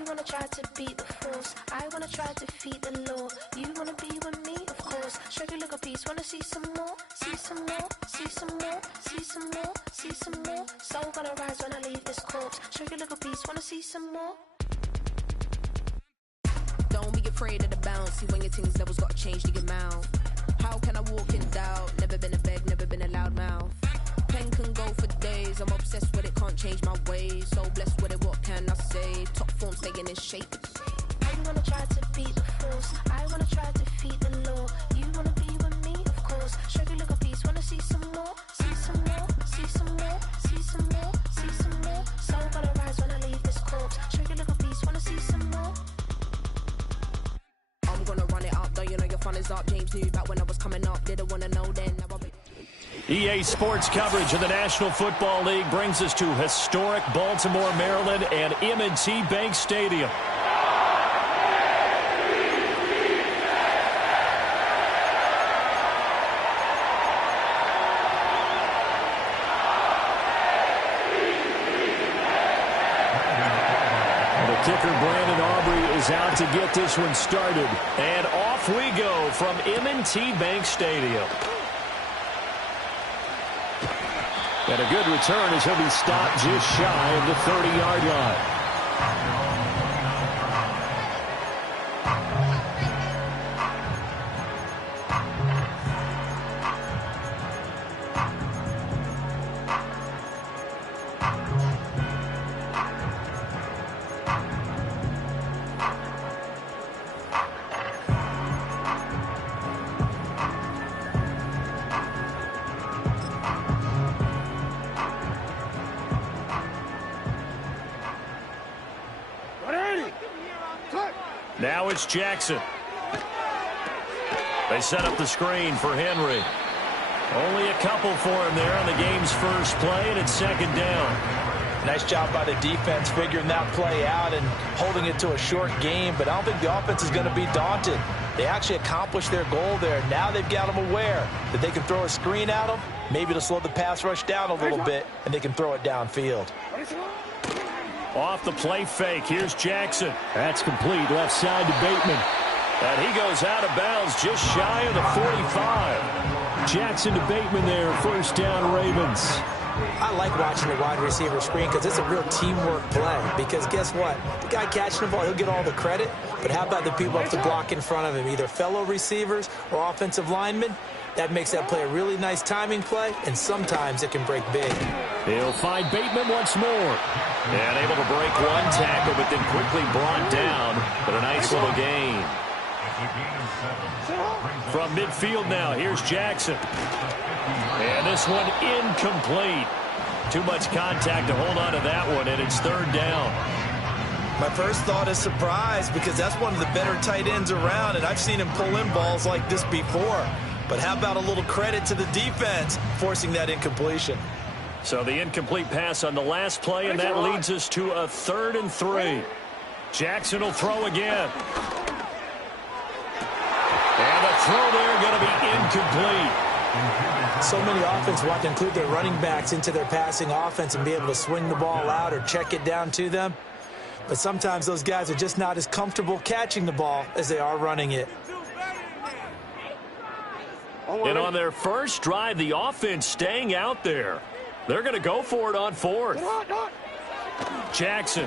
You wanna try to beat the force, I wanna try to defeat the law. You wanna be with me, of course. Show you a little piece, wanna see some more? See some more, see some more, see some more, see some more. Soul gonna rise when I leave this corpse. Show you a little piece, wanna see some more? Don't be afraid of the bounce. See when your things levels gotta change to your mouth. How can I walk in doubt? Never been a beg, never been a loud mouth. Pen can go for days. I'm obsessed with it, can't change my ways. So blessed with it, what can I say? Top form staying in shape. You wanna try to beat the force, I wanna try to defeat the law. You wanna be with me, of course. Show you a little piece, wanna see some more? See some more, see some more, see some more, see some more. Soul gonna rise when I leave this corpse. Show you a little piece, wanna see some more? I'm gonna run it up, though you know your fun is up. James knew back when I was coming up, didn't wanna know then. Now I'll be... EA Sports coverage of the National Football League brings us to historic Baltimore, Maryland, and M&T Bank Stadium. Kicker Brandon Aubrey is out to get this one started. And off we go from M&T Bank Stadium. And a good return as he'll be stopped just shy of the 30-yard line. Now it's Jackson. They set up the screen for Henry. Only a couple for him there on the game's first play, and it's second down. Nice job by the defense figuring that play out and holding it to a short game, but I don't think the offense is going to be daunted. They actually accomplished their goal there. Now they've got them aware that they can throw a screen at them, maybe to slow the pass rush down a little bit, and they can throw it downfield. Off the play fake, here's Jackson. That's complete, left side to Bateman. And he goes out of bounds just shy of the 45. Jackson to Bateman there, first down Ravens. I like watching the wide receiver screen because it's a real teamwork play. Because guess what? The guy catching the ball, he'll get all the credit. But how about the people up the block in front of him, either fellow receivers or offensive linemen? That makes that play a really nice timing play, and sometimes it can break big. He'll find Bateman once more. And able to break one tackle, but then quickly brought down. But a nice little gain. From midfield now, here's Jackson. And this one incomplete. Too much contact to hold on to that one, and it's third down. My first thought is surprise because that's one of the better tight ends around, and I've seen him pull in balls like this before. But how about a little credit to the defense forcing that incompletion? So the incomplete pass on the last play, and that leads us to a 3rd and 3. Jackson will throw again. And the throw there going to be incomplete. So many offenses want to include their running backs into their passing offense and be able to swing the ball out or check it down to them. But sometimes those guys are just not as comfortable catching the ball as they are running it. And on their first drive, the offense staying out there. They're going to go for it on 4th. Jackson.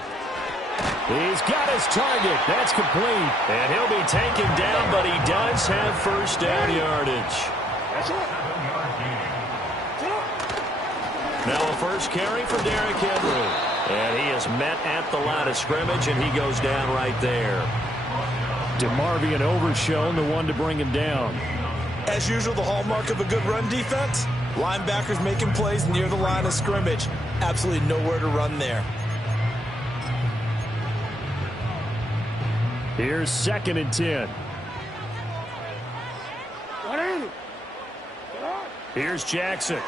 He's got his target. That's complete. And he'll be taken down, but he does have first down yardage. Now a first carry for Derrick Henry. And he is met at the line of scrimmage, and he goes down right there. DeMarvion Overshown, the one to bring him down. As usual, the hallmark of a good run defense, linebackers making plays near the line of scrimmage. Absolutely nowhere to run there. Here's 2nd and 10. Here's Jackson.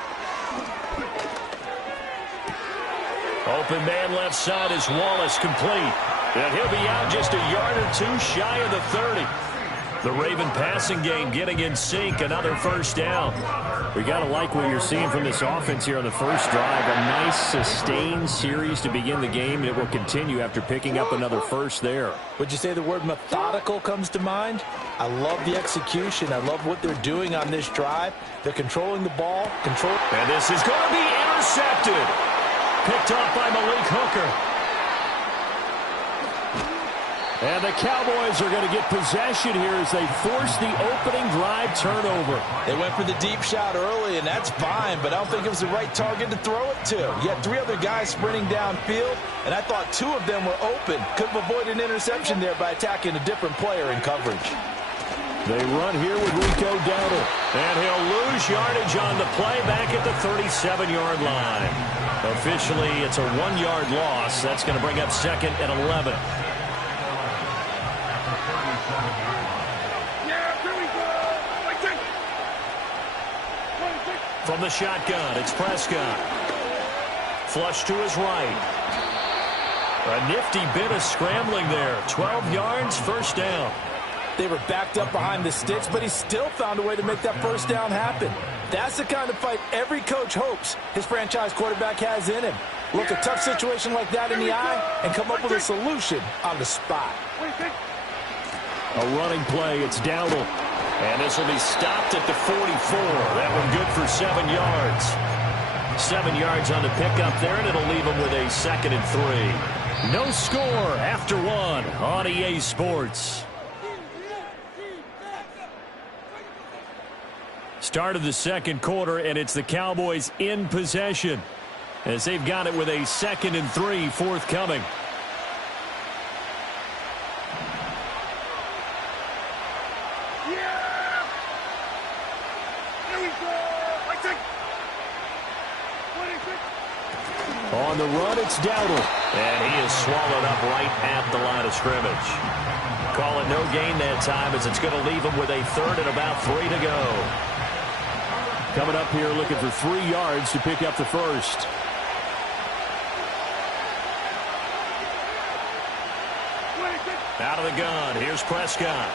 Open man left side is Wallace, complete. And he'll be out just a yard or two shy of the 30. The Raven passing game getting in sync. Another first down. We got to like what you're seeing from this offense here on the first drive. A nice sustained series to begin the game. It will continue after picking up another first there. Would you say the word methodical comes to mind? I love the execution. I love what they're doing on this drive. They're controlling the ball. And this is going to be intercepted. Picked off by Malik Hooker. And the Cowboys are going to get possession here as they force the opening drive turnover. They went for the deep shot early, and that's fine, but I don't think it was the right target to throw it to. You had 3 other guys sprinting downfield, and I thought 2 of them were open. Could have avoided an interception there by attacking a different player in coverage. They run here with Rico Dowdle. And he'll lose yardage on the play back at the 37-yard line. Officially, it's a 1-yard loss. That's going to bring up 2nd and 11. From the shotgun, it's Prescott. Flush to his right. A nifty bit of scrambling there. 12 yards, first down. They were backed up behind the sticks, but he still found a way to make that first down happen. That's the kind of fight every coach hopes his franchise quarterback has in him. Look a tough situation like that in the eye and come up with a solution on the spot. A running play, it's Dowdle. And this will be stopped at the 44. That one good for 7 yards. 7 yards on the pickup there, and it'll leave them with a 2nd and 3. No score after 1 on EA Sports. Start of the second quarter, and it's the Cowboys in possession as they've got it with a 2nd and 3 forthcoming. On the run, it's Dowdle. And he is swallowed up right at the line of scrimmage. Call it no gain that time as it's going to leave him with a 3rd and about 3 to go. Coming up here looking for 3 yards to pick up the first. Out of the gun, here's Prescott.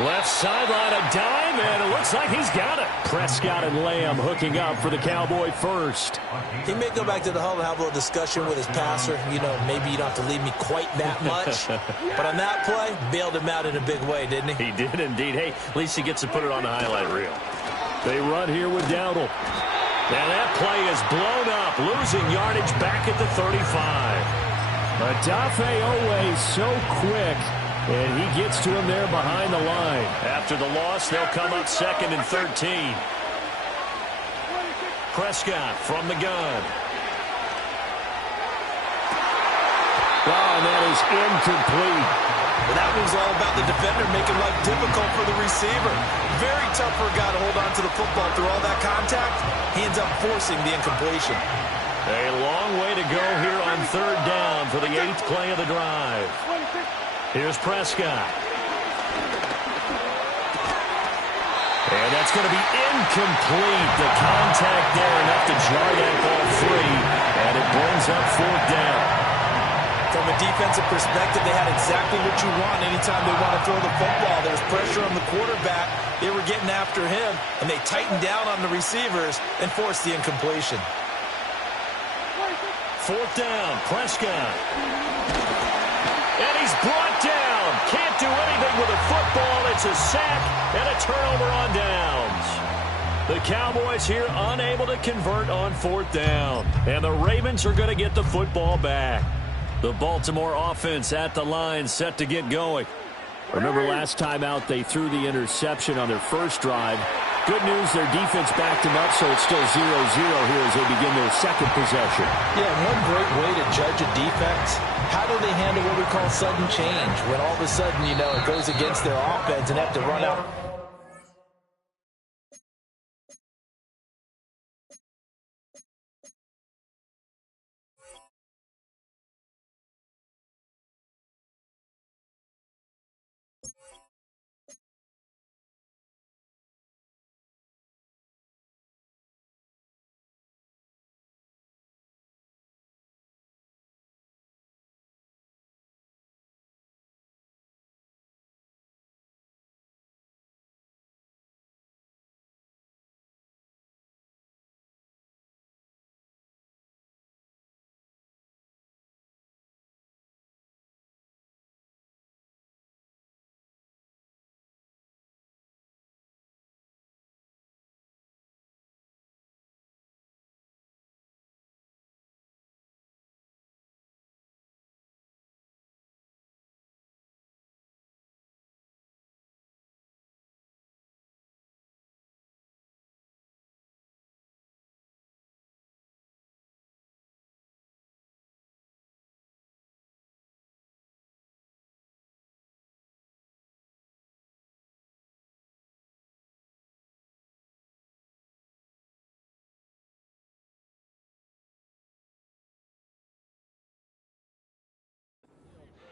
Left sideline, a dime, and it looks like he's got it. Prescott and Lamb hooking up for the Cowboy first. He may go back to the huddle and have a little discussion with his passer. You know, maybe you don't have to leave me quite that much. But on that play, bailed him out in a big way, didn't he? He did indeed. Hey, at least he gets to put it on the highlight reel. They run here with Dowdle. And that play is blown up, losing yardage back at the 35. Adafe Owe so quick. And he gets to him there behind the line. After the loss, they'll come up 2nd and 13. Prescott from the gun. Oh, and that is incomplete. Well, that was all about the defender making life difficult for the receiver. Very tough for a guy to hold on to the football through all that contact. He ends up forcing the incompletion. A long way to go here on 3rd down for the 8th play of the drive. Here's Prescott. And that's going to be incomplete. The contact there enough to jar that ball free. And it brings up 4th down. From a defensive perspective, they had exactly what you want anytime they want to throw the football. There's pressure on the quarterback. They were getting after him, and they tightened down on the receivers and forced the incompletion. 4th down, Prescott. And he's brought down. Can't do anything with a football. It's a sack and a turnover on downs. The Cowboys here unable to convert on 4th down. And the Ravens are going to get the football back. The Baltimore offense at the line set to get going. Remember last time out they threw the interception on their first drive. Good news, their defense backed them up, so it's still 0-0 here as they begin their 2nd possession. Yeah, one great way to judge a defense, how do they handle what we call sudden change? When all of a sudden, you know, it goes against their offense and have to run out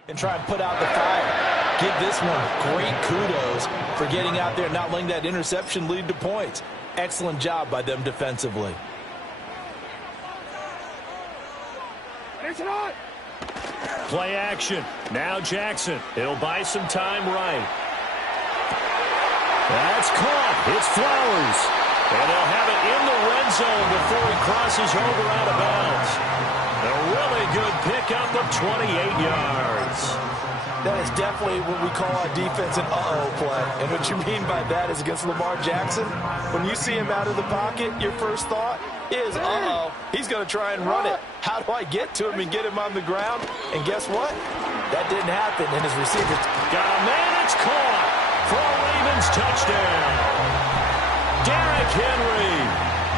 and try and put out the fire. Give this one great kudos for getting out there and not letting that interception lead to points. Excellent job by them defensively. Play action. Now Jackson. He'll buy some time right. That's caught. It's Flowers. And they'll have it in the red zone before he crosses over out of bounds. A really good pickup of 28 yards. That is definitely what we call our defense an uh-oh play. And what you mean by that is against Lamar Jackson, when you see him out of the pocket, your first thought is, uh-oh, he's going to try and run it. How do I get to him and get him on the ground? And guess what? That didn't happen, and his receiver got a man. It's caught for a Ravens touchdown. Derrick Henry,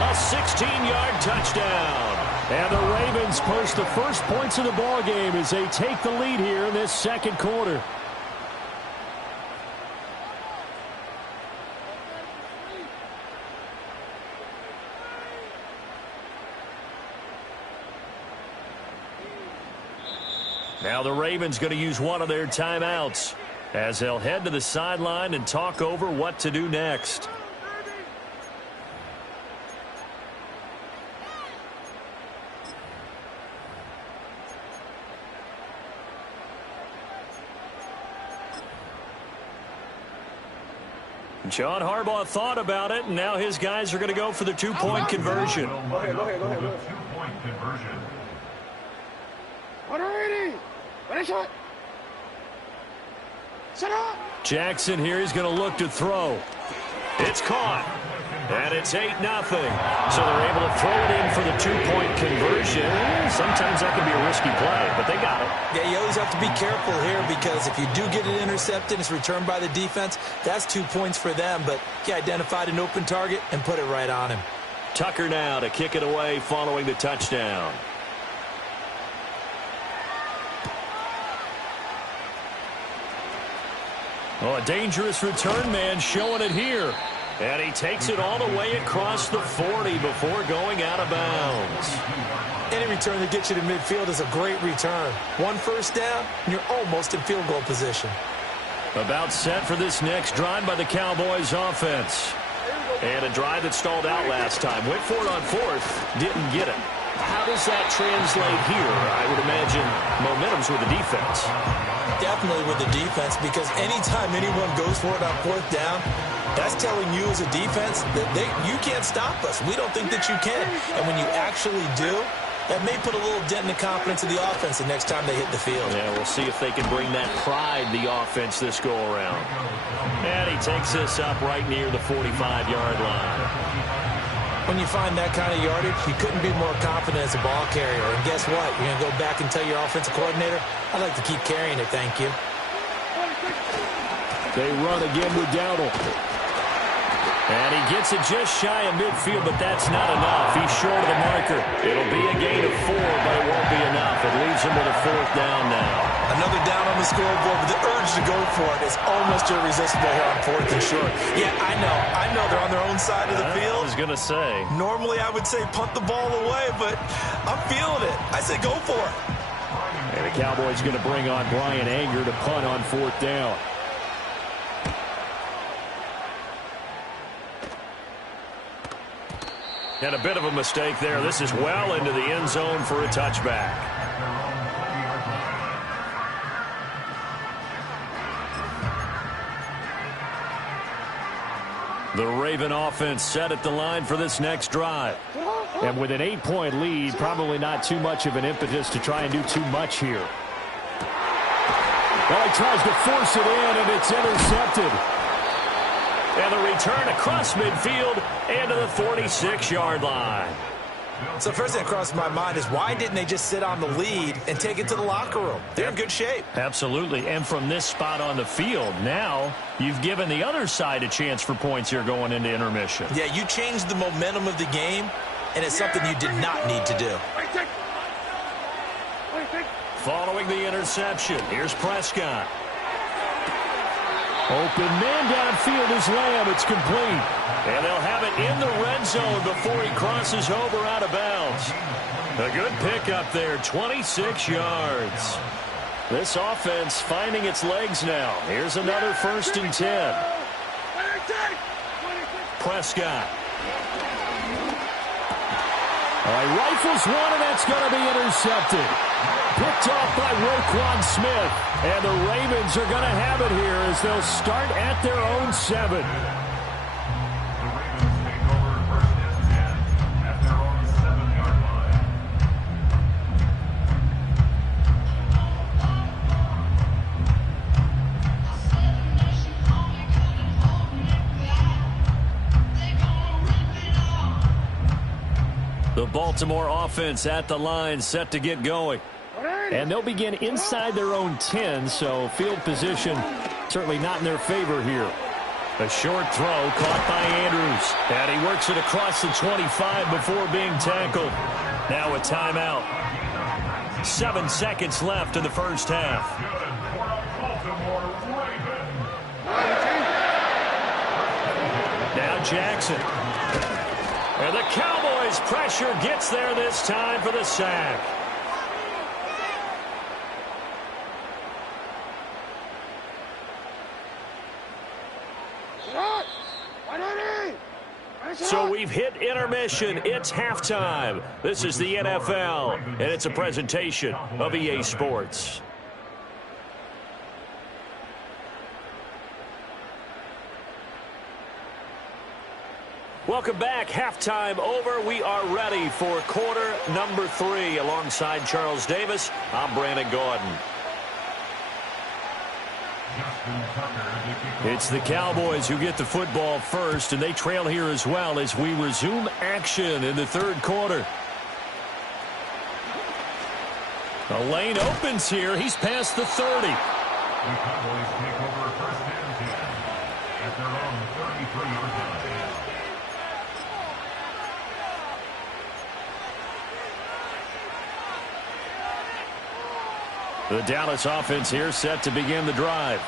a 16-yard touchdown. And the Ravens post the first points of the ball game as they take the lead here in this second quarter. Now the Ravens going to use one of their timeouts as they'll head to the sideline and talk over what to do next. John Harbaugh thought about it, and now his guys are going to go for the two-point conversion. Go ahead. Two-point conversion. Jackson here is going to look to throw. It's caught. And it's 8-0. So they're able to throw it in for the two-point conversion. Sometimes that can be a risky play, but they got it. Yeah, you always have to be careful here because if you do get it intercepted, it's returned by the defense. That's 2 points for them, but he identified an open target and put it right on him. Tucker now to kick it away following the touchdown. Oh, a dangerous return man showing it here. And he takes it all the way across the 40 before going out of bounds. Any return that gets you to midfield is a great return. 1 first down, and you're almost in field goal position. About set for this next drive by the Cowboys offense. And a drive that stalled out last time. Went for it on fourth, didn't get it. How does that translate here? I would imagine momentum's with the defense. Definitely with the defense, because anytime anyone goes for it on fourth down, that's telling you as a defense that you can't stop us. We don't think that you can. And when you actually do, that may put a little dent in the confidence of the offense the next time they hit the field. Yeah, we'll see if they can bring that pride, the offense, this go-around. And he takes this up right near the 45-yard line. When you find that kind of yardage, you couldn't be more confident as a ball carrier. And guess what? You're going to go back and tell your offensive coordinator, I'd like to keep carrying it, thank you. They run again with Dowdle. And he gets it just shy of midfield, but that's not enough. He's short of the marker. It'll be a gain of 4, but it won't be enough. It leaves him with a fourth down now. Another down on the scoreboard, but the urge to go for it is almost irresistible here on fourth and short. Yeah, I know they're on their own side of the field. I was going to say. Normally I would say punt the ball away, but I'm feeling it. I say go for it. And the Cowboys going to bring on Brian Anger to punt on fourth down. And a bit of a mistake there. This is well into the end zone for a touchback. The Raven offense set at the line for this next drive. And with an 8-point lead, probably not too much of an impetus to try and do too much here. Well, he tries to force it in, and it's intercepted. And the return across midfield and to the 46-yard line. So first thing that crosses my mind is why didn't they just sit on the lead and take it to the locker room? They're in good shape. Absolutely. And from this spot on the field, now you've given the other side a chance for points here going into intermission. Yeah, you changed the momentum of the game, and it's something you did not need to do. Following the interception, here's Prescott. Open man downfield is Lamb. It's complete. And they'll have it in the red zone before he crosses over out of bounds. A good pickup there, 26 yards. This offense finding its legs now. Here's another 1st and 10. Prescott. All right, rifles one, and that's going to be intercepted. Picked off by Roquan Smith. And the Ravens are going to have it here as they'll start at their own 7. The Baltimore offense at the line, set to get going. And they'll begin inside their own 10, so field position certainly not in their favor here. A short throw caught by Andrews. And he works it across the 25 before being tackled. Now a timeout. 7 seconds left in the first half. Now Jackson. And the Cowboys' pressure gets there this time for the sack. So we've hit intermission. It's halftime. This is the NFL, and it's a presentation of EA Sports. Welcome back. Halftime over. We are ready for quarter number 3. Alongside Charles Davis, I'm Brandon Gordon. It's the Cowboys who get the football first, and they trail here as well as we resume action in the 3rd quarter. The lane opens here. He's past the 30. The Cowboys take over 1st and 10 at their own 33-yard line. The Dallas offense here set to begin the drive.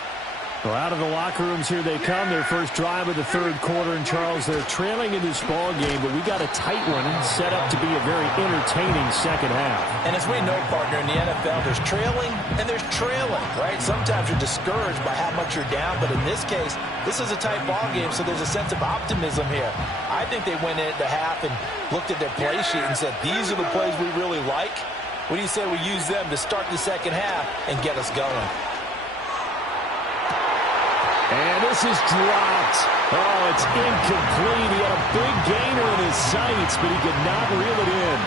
Well, out of the locker rooms here they come. Their first drive of the 3rd quarter. And, Charles, they're trailing in this ball game, but we got a tight one set up to be a very entertaining second half. And as we know, partner, in the NFL, there's trailing and there's trailing, right? Sometimes you're discouraged by how much you're down, but in this case, this is a tight ball game, so there's a sense of optimism here. I think they went into half and looked at their play sheet and said, these are the plays we really like. What do you say we use them to start the second half and get us going? And this is dropped. Oh, it's incomplete. He had a big gainer in his sights, but he could not reel it in.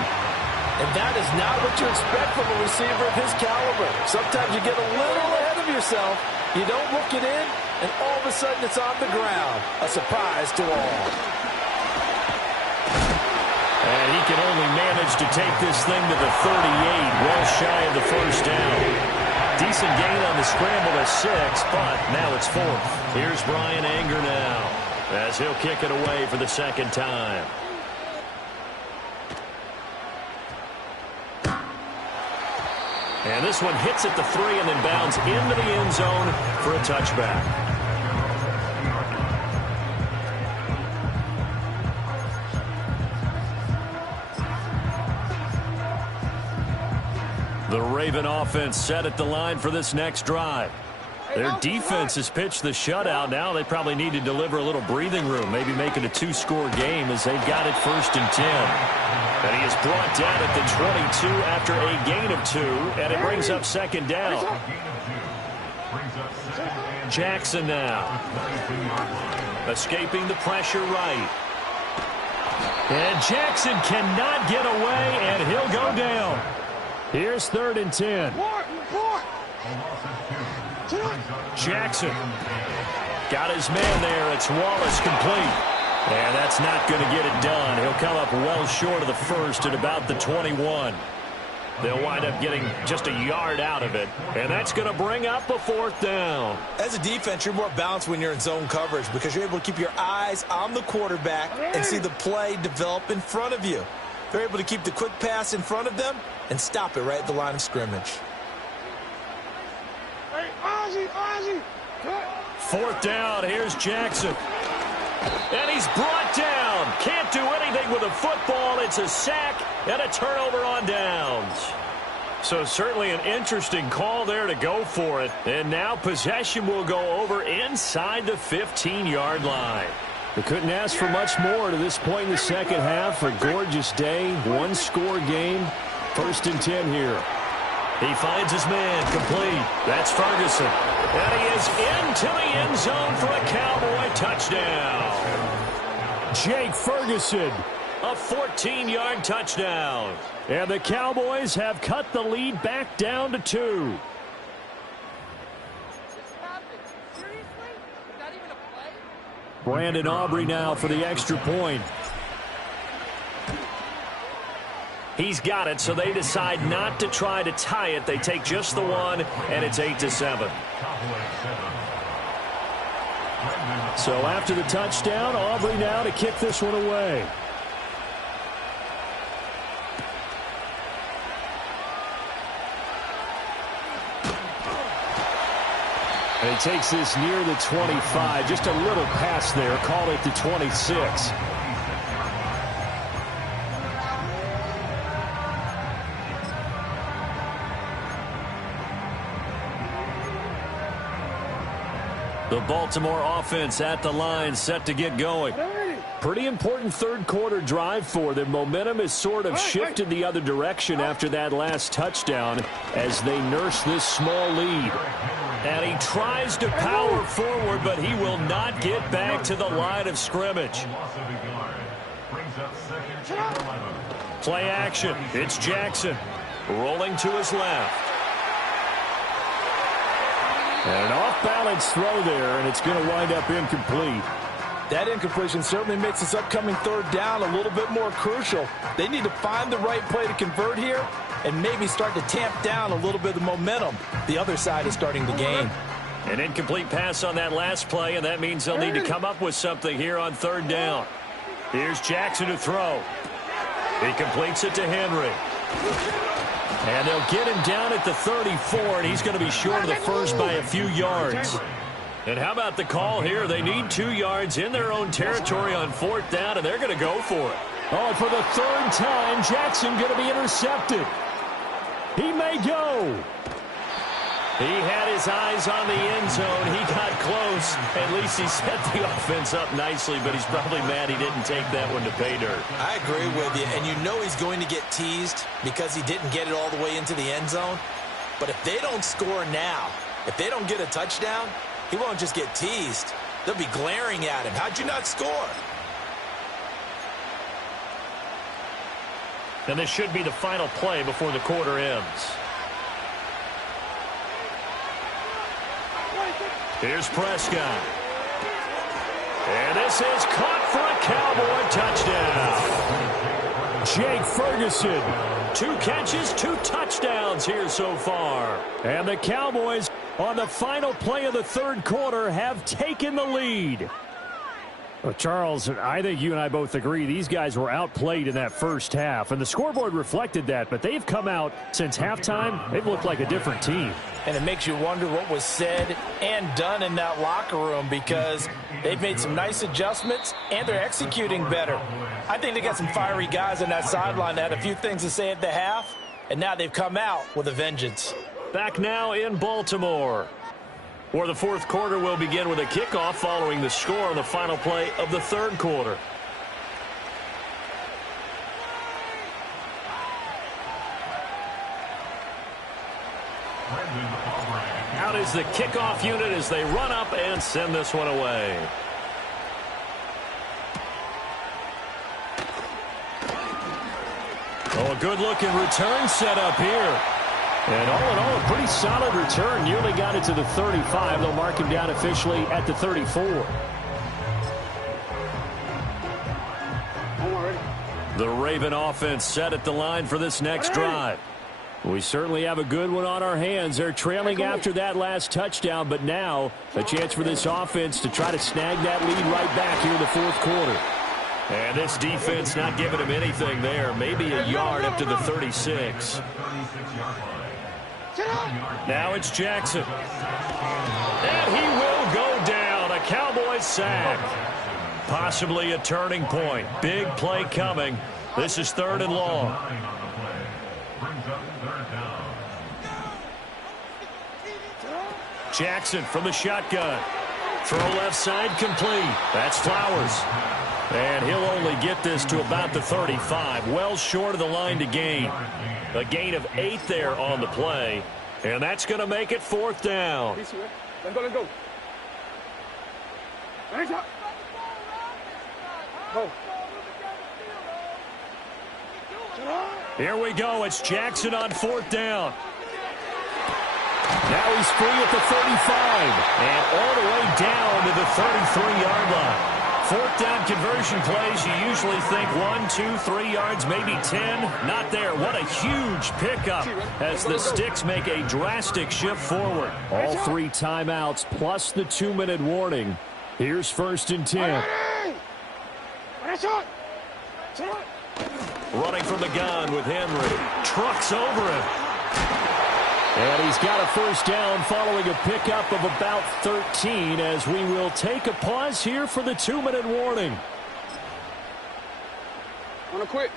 And that is not what you expect from a receiver of his caliber. Sometimes you get a little ahead of yourself, you don't look it in, and all of a sudden it's on the ground. A surprise to all. And he can only manage to take this thing to the 38, well shy of the first down. Decent gain on the scramble to 6, but now it's 4th. Here's Brian Anger now as he'll kick it away for the 2nd time. And this one hits at the 3 and then bounds into the end zone for a touchback. The Raven offense set at the line for this next drive. Their defense has pitched the shutout. Now they probably need to deliver a little breathing room, maybe make it a 2-score game as they've got it 1st and 10. And he is brought down at the 22 after a gain of 2, and it brings up 2nd down. Jackson now. Escaping the pressure right. And Jackson cannot get away, and he'll go down. Here's 3rd and 10. Jackson got his man there. It's Wallace complete. And that's not going to get it done. He'll come up well short of the first at about the 21. They'll wind up getting just a yard out of it. And that's going to bring up a 4th down. As a defense, you're more balanced when you're in zone coverage because you're able to keep your eyes on the quarterback and see the play develop in front of you. They're able to keep the quick pass in front of them and stop it right at the line of scrimmage. 4th down. Here's Jackson. And he's brought down. Can't do anything with a football. It's a sack and a turnover on downs. So certainly an interesting call there to go for it. And now possession will go over inside the 15-yard line. We couldn't ask for much more to this point in the second half. A gorgeous day, one-score game. 1st and 10 here. He finds his man complete. That's Ferguson. And he is into the end zone for a Cowboy touchdown. Jake Ferguson, a 14-yard touchdown. And the Cowboys have cut the lead back down to 2. Brandon Aubrey now for the extra point. He's got it, so they decide not to try to tie it. They take just the one, and it's 8-7. So after the touchdown, Aubrey now to kick this one away. And he takes this near the 25. Just a little pass there. Call it the 26. The Baltimore offense at the line, set to get going. Pretty important third quarter drive for them. Momentum has sort of shifted the other direction after that last touchdown as they nurse this small lead. And he tries to power forward, but he will not get back to the line of scrimmage. Play action. It's Jackson rolling to his left. And an off-balance throw there, and it's going to wind up incomplete. That incompletion certainly makes this upcoming third down a little bit more crucial. They need to find the right play to convert here and maybe start to tamp down a little bit of the momentum the other side is starting to gain. An incomplete pass on that last play, and that means they'll need to come up with something here on third down. Here's Jackson to throw. He completes it to Henry. And they'll get him down at the 34, and he's going to be short of the first by a few yards. And how about the call here? They need 2 yards in their own territory on 4th down, and they're going to go for it. Oh, and for the 3rd time, Jackson going to be intercepted. He may go. He had his eyes on the end zone. He got close. At least he set the offense up nicely, but he's probably mad he didn't take that one to pay dirt. I agree with you, and you know he's going to get teased because he didn't get it all the way into the end zone. But if they don't score now, if they don't get a touchdown, he won't just get teased. They'll be glaring at him. How'd you not score? And this should be the final play before the quarter ends. Here's Prescott. And this is caught for a Cowboy touchdown. Jake Ferguson. 2 catches, 2 touchdowns here so far. And the Cowboys, on the final play of the third quarter, have taken the lead. Well, Charles, I think you and I both agree these guys were outplayed in that first half, and the scoreboard reflected that, but they've come out since halftime. They've looked like a different team. And it makes you wonder what was said and done in that locker room because they've made some nice adjustments and they're executing better. I think they got some fiery guys on that sideline that had a few things to say at the half, and now they've come out with a vengeance. Back now in Baltimore, where the fourth quarter will begin with a kickoff following the score on the final play of the third quarter. Out is the kickoff unit as they run up and send this one away. Oh, a good-looking return set up here. And all in all, a pretty solid return. Nearly got it to the 35. They'll mark him down officially at the 34. The Raven offense set at the line for this next drive. We certainly have a good one on our hands. They're trailing after that last touchdown, but now a chance for this offense to try to snag that lead right back here in the fourth quarter. And this defense not giving him anything there. Maybe a yard up to the 36. Now it's Jackson. And he will go down. A Cowboys sack. Possibly a turning point. Big play coming. This is 3rd and long. Jackson from the shotgun. Throw left side complete. That's Flowers. And he'll only get this to about the 35. Well short of the line to gain. A gain of 8 there on the play. And that's going to make it 4th down. Let's go, let's go. Go. Here we go. It's Jackson on 4th down. Now he's free at the 35. And all the way down to the 33-yard line. 4th down conversion plays, you usually think 1, 2, 3 yards, maybe 10. Not there. What a huge pickup as the Sticks make a drastic shift forward. All 3 timeouts plus the 2-minute warning. Here's 1st and 10. Running from the gun with Henry. Trucks over him. And he's got a 1st down following a pickup of about 13 as we will take a pause here for the 2-minute warning. Wanna quit?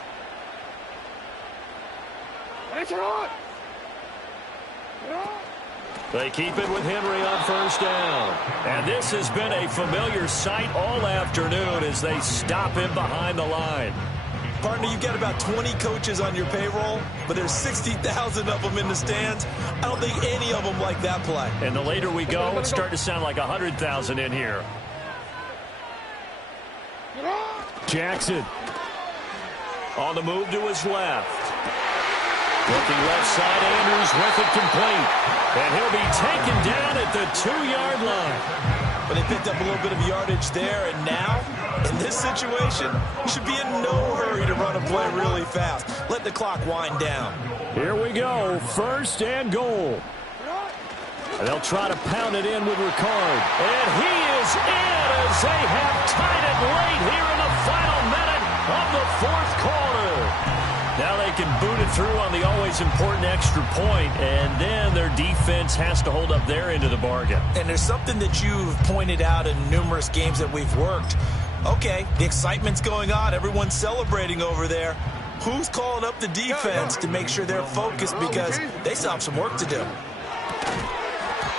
They keep it with Henry on 1st down. And this has been a familiar sight all afternoon as they stop him behind the line. Partner, you've got about 20 coaches on your payroll, but there's 60,000 of them in the stands. I don't think any of them like that play. And the later we go, it's starting to sound like 100,000 in here. Jackson on the move to his left. Looking left side, Andrews with it complete. And he'll be taken down at the 2-yard line. But they picked up a little bit of yardage there, and now, in this situation, should be in no hurry to run a play really fast. Let the clock wind down. Here we go, 1st and goal. And they'll try to pound it in with Ricard. And he is in as they have tied it late here in the final minute of the 4th quarter. Now they can boot it through on the always important extra point, and then their defense has to hold up their end of the bargain. And there's something that you've pointed out in numerous games that we've worked. Okay, the excitement's going on. Everyone's celebrating over there. Who's calling up the defense to make sure they're focused because they still have some work to do?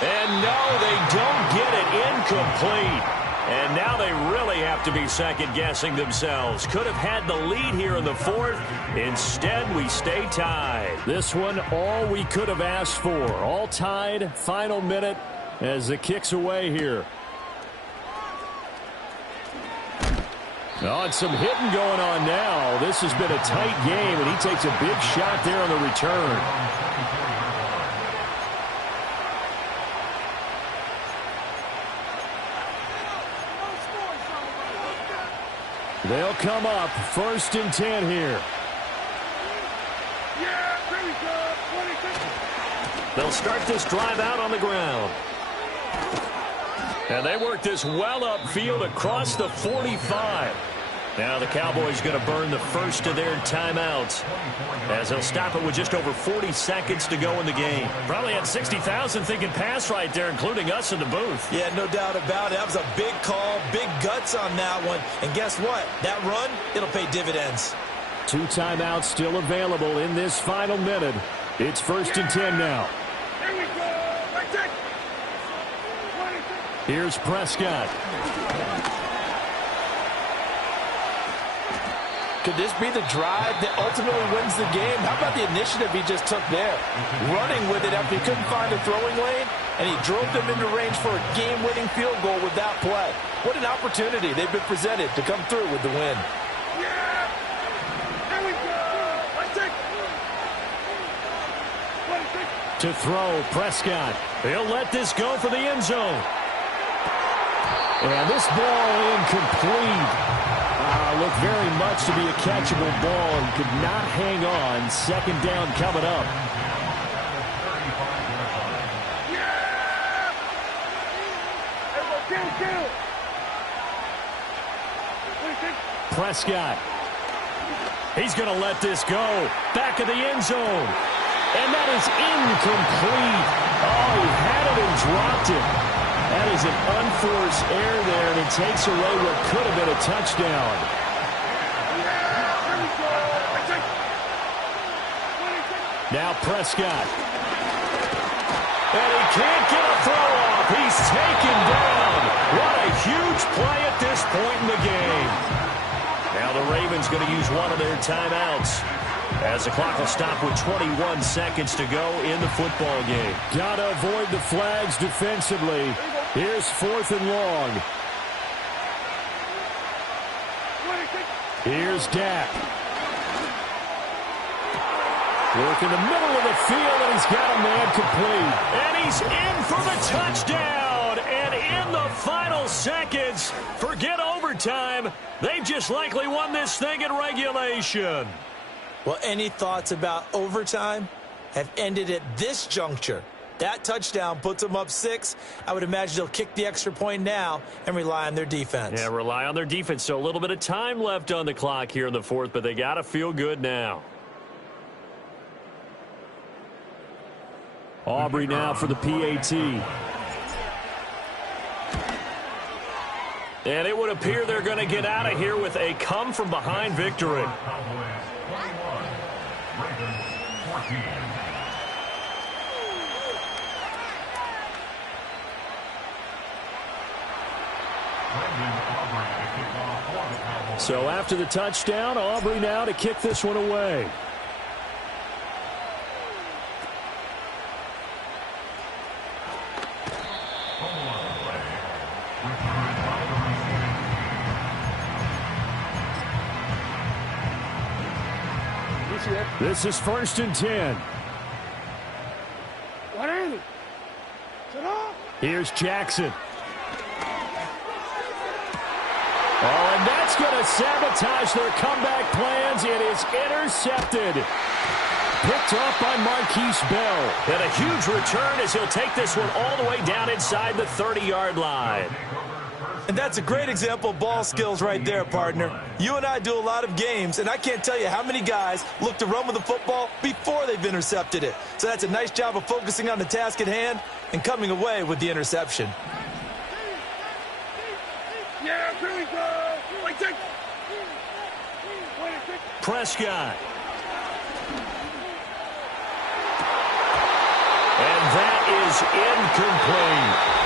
And no, they don't get it incomplete. And now they really have to be second-guessing themselves. Could have had the lead here in the 4th. Instead, we stay tied. This one, all we could have asked for. All tied, final minute as the kick's away here. Oh, and some hitting going on now. This has been a tight game, and he takes a big shot there on the return. They'll come up 1st and 10 here. They'll start this drive out on the ground. And they work this well upfield across the 45. Now the Cowboys going to burn the first of their timeouts as they'll stop it with just over 40 seconds to go in the game. Probably had 60,000 thinking pass right there, including us in the booth. Yeah, no doubt about it. That was a big call, big guts on that one. And guess what? That run, it'll pay dividends. 2 timeouts still available in this final minute. It's 1st and 10 now. Here's Prescott. Could this be the drive that ultimately wins the game? How about the initiative he just took there? Running with it after he couldn't find a throwing lane, and he drove them into range for a game-winning field goal with that play. What an opportunity they've been presented to come through with the win. To throw, Prescott. He'll let this go for the end zone. And this ball incomplete. Looked very much to be a catchable ball. He could not hang on. 2nd down coming up. Prescott. He's going to let this go. Back of the end zone. And that is incomplete. Oh, he had it and dropped it. That is an unforced error there, and it takes away what could have been a touchdown. Now Prescott. And he can't get a throw on. He's taken down. What a huge play at this point in the game. Now the Ravens going to use one of their timeouts, as the clock will stop with 21 seconds to go in the football game. Got to avoid the flags defensively. Here's 4th and long. Here's Dak. Work in the middle of the field, and he's got a man complete. And he's in for the touchdown. And in the final seconds, forget overtime, they've just likely won this thing in regulation. Well, any thoughts about overtime have ended at this juncture. That touchdown puts them up 6. I would imagine they'll kick the extra point now and rely on their defense. Yeah, rely on their defense. So a little bit of time left on the clock here in the 4th, but they got to feel good now. Aubrey now for the PAT. And it would appear they're going to get out of here with a come-from-behind victory. So after the touchdown, Aubrey now to kick this one away. This is 1st and 10. Here's Jackson. Oh, and that's going to sabotage their comeback plans. It is intercepted. Picked off by Marquise Bell. And a huge return as he'll take this one all the way down inside the 30-yard line. And that's a great example of ball skills right there, partner. You and I do a lot of games, and I can't tell you how many guys look to run with the football before they've intercepted it. So that's a nice job of focusing on the task at hand and coming away with the interception. Prescott. And that is incomplete.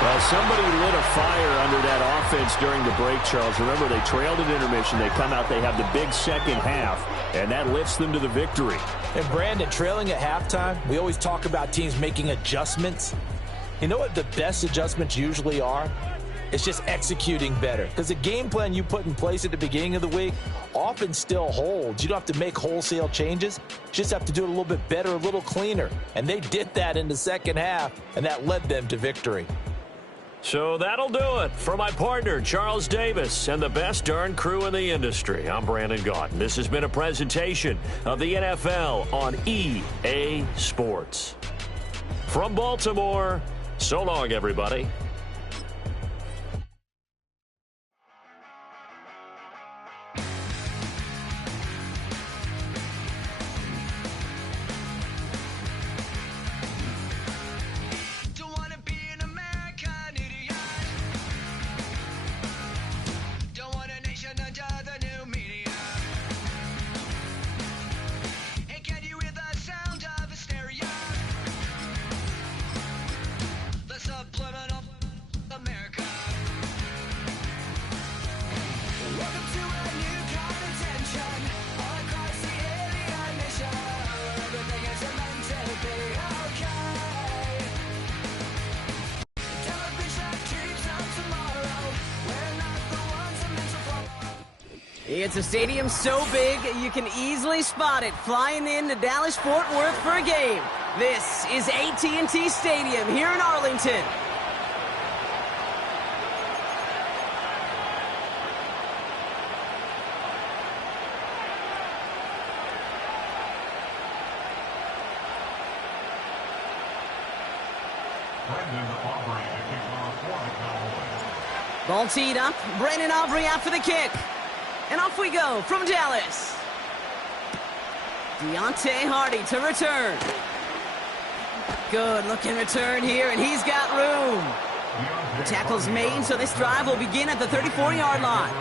Well, somebody lit a fire under that offense during the break, Charles. Remember, they trailed at intermission. They come out, they have the big second half, and that lifts them to the victory. And Brandon, trailing at halftime, we always talk about teams making adjustments. You know what the best adjustments usually are? It's just executing better. Because the game plan you put in place at the beginning of the week often still holds. You don't have to make wholesale changes. You just have to do it a little bit better, a little cleaner. And they did that in the second half, and that led them to victory. So that'll do it for my partner, Charles Davis, and the best darn crew in the industry. I'm Brandon Gaudin. This has been a presentation of the NFL on EA Sports. From Baltimore, so long, everybody. It's a stadium so big you can easily spot it flying into Dallas-Fort Worth for a game. This is AT&T Stadium here in Arlington. Ball teed up. Brandon Aubrey out for the kick. And off we go from Dallas. Deontay Hardy to return. Good looking return here, and he's got room. The tackle's made, so this drive will begin at the 34-yard line.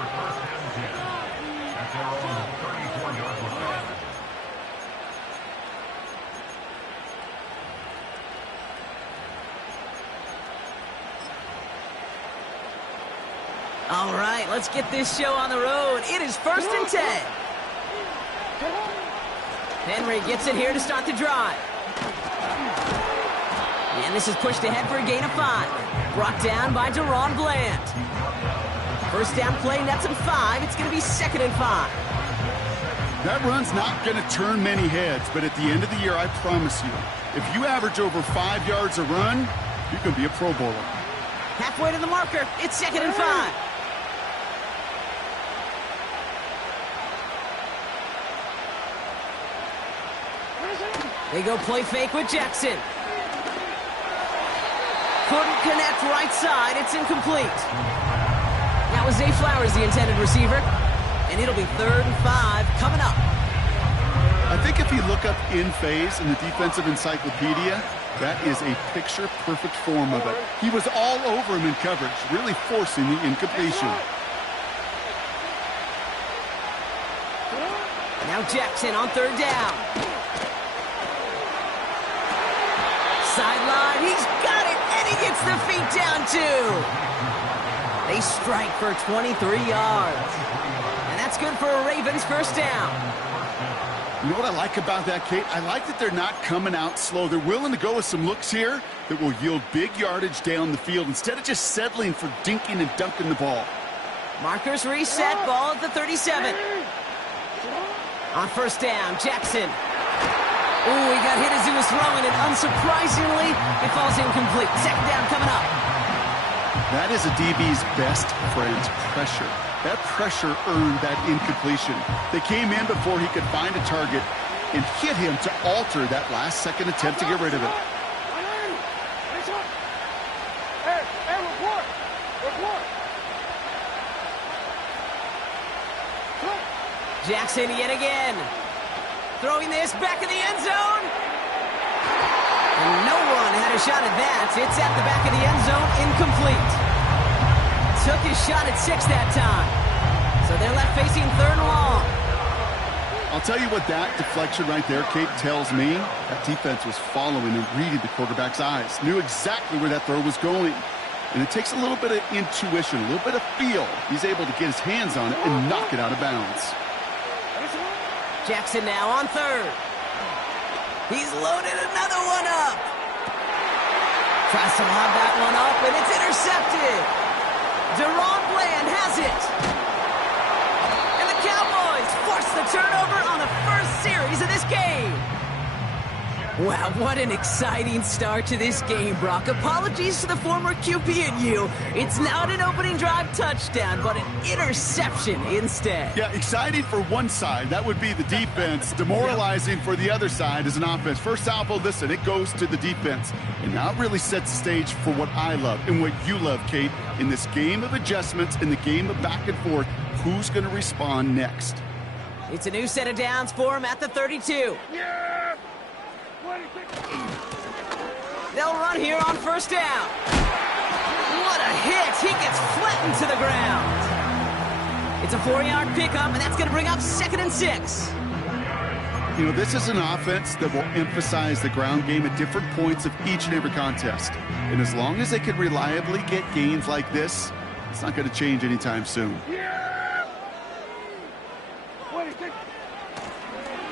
All right, let's get this show on the road. It is 1st and 10. Henry gets it here to start the drive. And this is pushed ahead for a gain of 5. Brought down by Deron Bland. First down play, nets him 5. It's going to be 2nd and 5. That run's not going to turn many heads, but at the end of the year, I promise you, if you average over 5 yards a run, you can be a Pro Bowler. Halfway to the marker. It's 2nd and 5. They go play fake with Jackson. Couldn't connect right side. It's incomplete. That was Zay Flowers, the intended receiver. And it'll be 3rd and 5 coming up. I think if you look up in phase in the defensive encyclopedia, that is a picture-perfect form of it. He was all over him in coverage, really forcing the incompletion. Now Jackson on 3rd down. Sideline, he's got it, and he gets the feet down too. They strike for 23 yards. And that's good for a Ravens first down. You know what I like about that, Kate? I like that they're not coming out slow. They're willing to go with some looks here that will yield big yardage down the field instead of just settling for dinking and dunking the ball. Markers reset, ball at the 37. On first down, Jackson. Ooh, he got hit as he was throwing it. Unsurprisingly, it falls incomplete. 2nd down coming up. That is a DB's best friend, pressure. That pressure earned that incompletion. They came in before he could find a target and hit him to alter that last-second attempt to get rid of it. Jackson yet again. Throwing this back in the end zone. And no one had a shot at that. It's at the back of the end zone, incomplete. Took his shot at 6 that time. So they're left facing 3rd and long. I'll tell you what that deflection right there, Kate, tells me. That defense was following and reading the quarterback's eyes. Knew exactly where that throw was going. And it takes a little bit of intuition, a little bit of feel. He's able to get his hands on it and knock it out of bounds. Jackson now on 3rd. He's loaded another one up. Tries to lob that one up, and it's intercepted. Deron Bland has it. And the Cowboys force the turnover on the first series of this game. Wow, what an exciting start to this game, Brock. Apologies to the former QB and you. It's not an opening drive touchdown, but an interception instead. Yeah, exciting for one side. That would be the defense. Demoralizing for the other side as an offense. First salvo, listen, it goes to the defense. And now it really sets the stage for what I love and what you love, Kate. In this game of adjustments, in the game of back and forth, who's going to respond next? It's a new set of downs for him at the 32. They'll run here on first down. What a hit. He gets flattened to the ground. It's a 4-yard pickup, and that's going to bring up 2nd and 6. You know, this is an offense that will emphasize the ground game at different points of each and every contest. And as long as they can reliably get gains like this, it's not going to change anytime soon.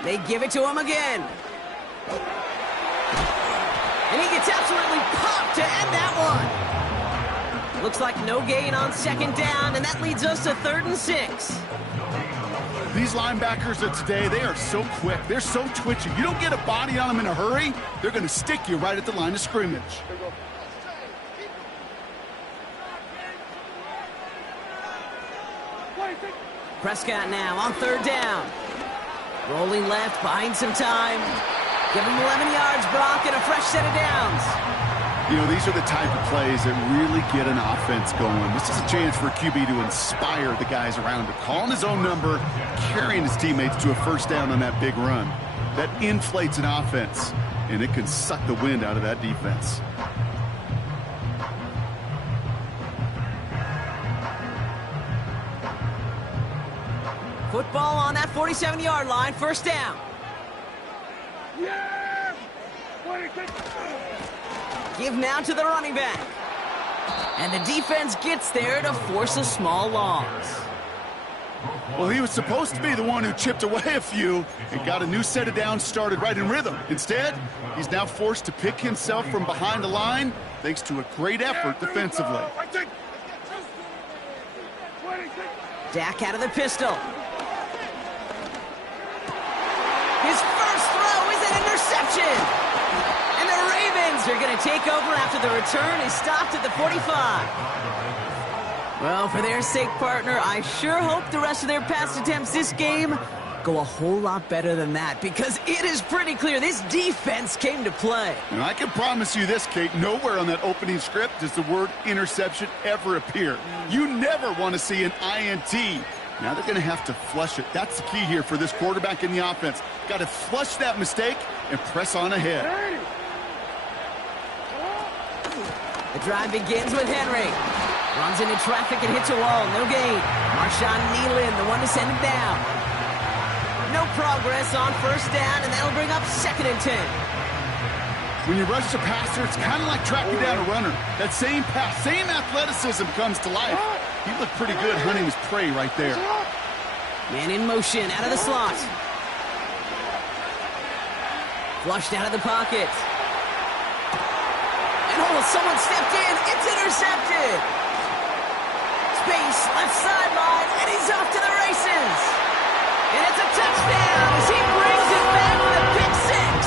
They give it to him again. And he gets absolutely popped to end that one. Looks like no gain on 2nd down, and that leads us to 3rd and 6. These linebackers of today, they are so quick. They're so twitchy. You don't get a body on them in a hurry, they're going to stick you right at the line of scrimmage. Prescott now on 3rd down. Rolling left, buying some time. Give him 11 yards, Brock, and a fresh set of downs. You know, these are the type of plays that really get an offense going. This is a chance for a QB to inspire the guys around him. Calling his own number, carrying his teammates to a first down on that big run. That inflates an offense, and it can suck the wind out of that defense. Football on that 47-yard line, first down. Give now to the running back. And the defense gets there to force a small loss. Well, he was supposed to be the one who chipped away a few and got a new set of downs started right in rhythm. Instead, he's now forced to pick himself from behind the line thanks to a great effort defensively. Dak out of the pistol. His first throw is an interception. And the Ravens are going to take over after the return is stopped at the 45. Well, for their sake, partner, I sure hope the rest of their pass attempts this game go a whole lot better than that, because it is pretty clear this defense came to play. And I can promise you this, Kate, nowhere on that opening script does the word interception ever appear. You never want to see an INT. Now they're going to have to flush it. That's the key here for this quarterback in the offense. Got to flush that mistake and press on ahead. The drive begins with Henry. Runs into traffic and hits a wall. No gain. Marshawn Nealon, the one to send it down. No progress on first down, and that'll bring up 2nd and 10. When you rush the passer, it's kind of like tracking down a runner. That same pass, same athleticism comes to life. He looked pretty good hunting his prey right there. Man in motion, out of the slot. Flushed out of the pocket. And someone stepped in. It's intercepted. Space, left sideline, and he's off to the races. And it's a touchdown as he brings it back with a pick six.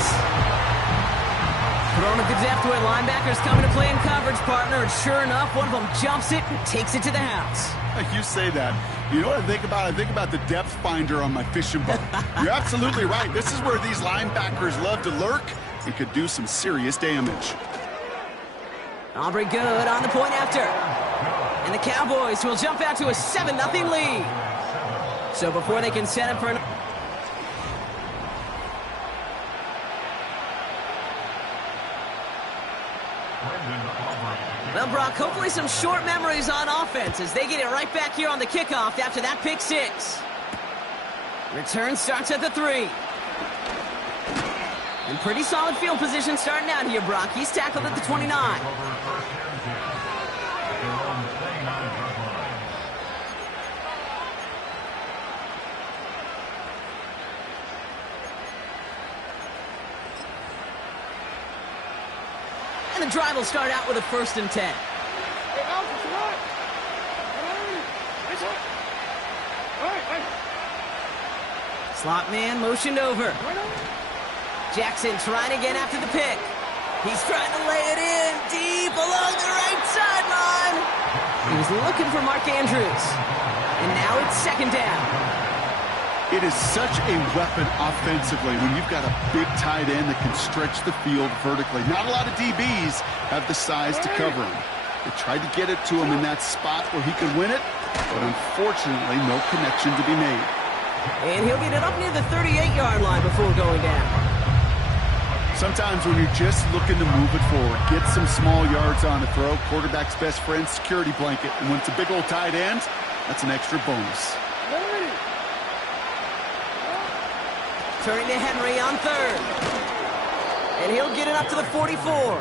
Thrown at the depth where linebackers coming to play in coverage, partner, and sure enough, one of them jumps it and takes it to the house. You say that. You know what I think about? I think about the depth finder on my fishing boat. You're absolutely right. This is where these linebackers love to lurk and could do some serious damage. Aubrey good on the point after. And the Cowboys will jump out to a 7-0 lead. So before they can set up for an... Well, Brock, hopefully some short memories on offense as they get it right back here on the kickoff after that pick six. Return starts at the 3. And pretty solid field position starting out here, Brock. He's tackled at the 29. And the drive will start out with a 1st and 10. Slot man motioned over. Jackson trying again after the pick. He's trying to lay it in deep along the right sideline. He was looking for Mark Andrews. And now it's 2nd down. It is such a weapon offensively when you've got a big tight end that can stretch the field vertically. Not a lot of DBs have the size to cover him. They tried to get it to him in that spot where he could win it, but unfortunately no connection to be made. And he'll get it up near the 38-yard line before going down. Sometimes when you're just looking to move it forward, get some small yards on a throw, quarterback's best friend, security blanket. And when it's a big old tight end, that's an extra bonus. Turning to Henry on 3rd. And he'll get it up to the 44.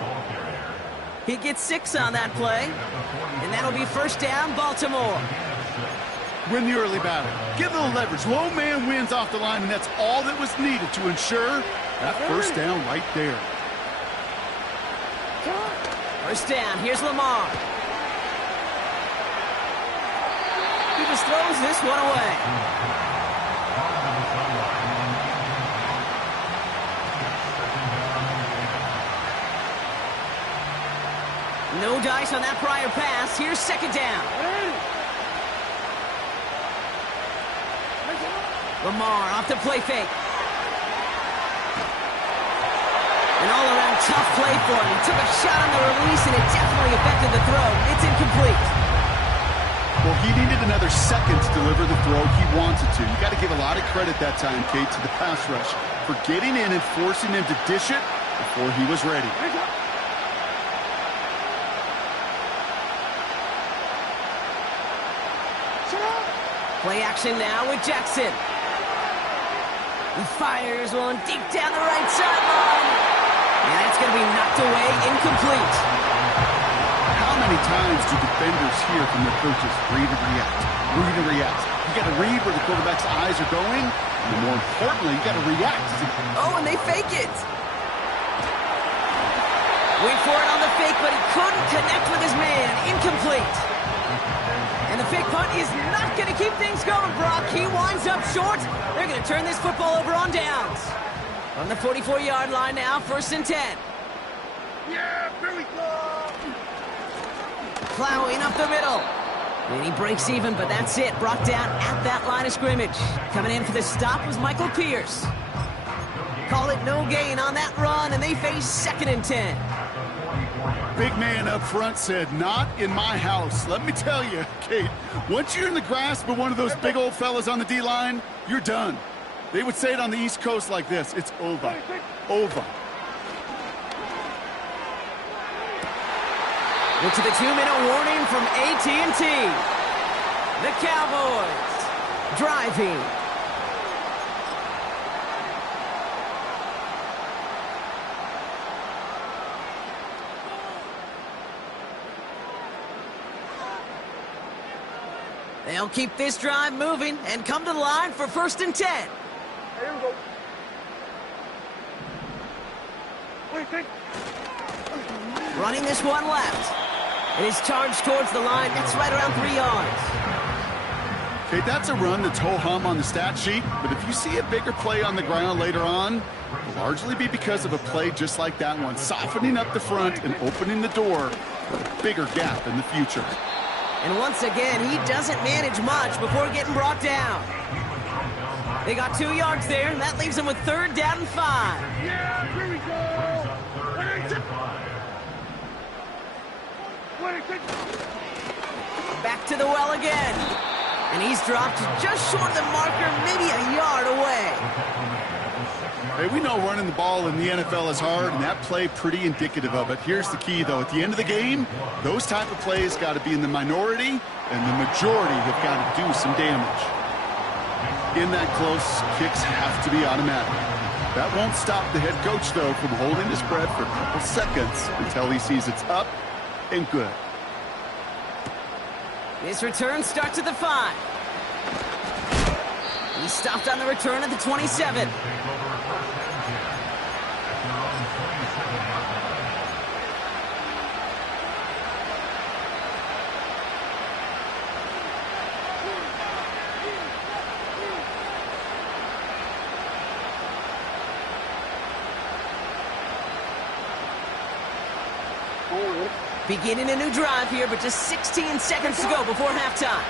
He gets 6 on that play. And that'll be 1st down, Baltimore. Win the early battle. Get a little leverage. Low man wins off the line, and that's all that was needed to ensure that 1st down right there. 1st down. Here's Lamar. He just throws this one away. No dice on that prior pass. Here's 2nd down. Lamar off the play fake. An all-around tough play for him. He took a shot on the release, and it definitely affected the throw. It's incomplete. Well, he needed another second to deliver the throw he wanted to. You got to give a lot of credit that time, Kate, to the pass rush for getting in and forcing him to dish it before he was ready. Play action now with Jackson. He fires one deep down the right sideline. And it's going to be knocked away, incomplete. On many times do defenders hear from their coaches, read and react, read and react? You got to read where the quarterback's eyes are going, and more importantly, you got to react. Oh, and they fake it. Wait for it on the fake, but he couldn't connect with his man. Incomplete. And the fake punt is not going to keep things going, Brock. He winds up short. They're going to turn this football over on downs. On the 44-yard line now, 1st and 10. Yeah, here we go. Plowing up the middle. And he breaks even, but that's it. Brought down at that line of scrimmage. Coming in for the stop was Michael Pierce. Call it no gain on that run, and they face 2nd and 10. Big man up front said, not in my house. Let me tell you, Kate, once you're in the grasp of one of those big old fellas on the D-line, you're done. They would say it on the East Coast like this. It's over. Over. Into the 2-minute warning from AT&T. The Cowboys driving. They'll keep this drive moving and come to the line for 1st and 10. Here we go. Running this one left. It is charged towards the line. That's right around 3 yards. Okay, that's a run that's ho-hum on the stat sheet, but if you see a bigger play on the ground later on, it'll largely be because of a play just like that one, softening up the front and opening the door for a bigger gap in the future. And once again, he doesn't manage much before getting brought down. They got 2 yards there, and that leaves them with 3rd down and 5. Yeah, here we go. Back to the well again. And he's dropped just short of the marker, maybe a yard away. Hey, we know running the ball in the NFL is hard, and that play pretty indicative of it. Here's the key, though. At the end of the game, those type of plays got to be in the minority, and the majority have got to do some damage. In that close, kicks have to be automatic. That won't stop the head coach, though, from holding his breath for a couple seconds until he sees it's up and good. This return starts at the 5. He stopped on the return at the 27. Beginning a new drive here, but just 16 seconds to go before halftime.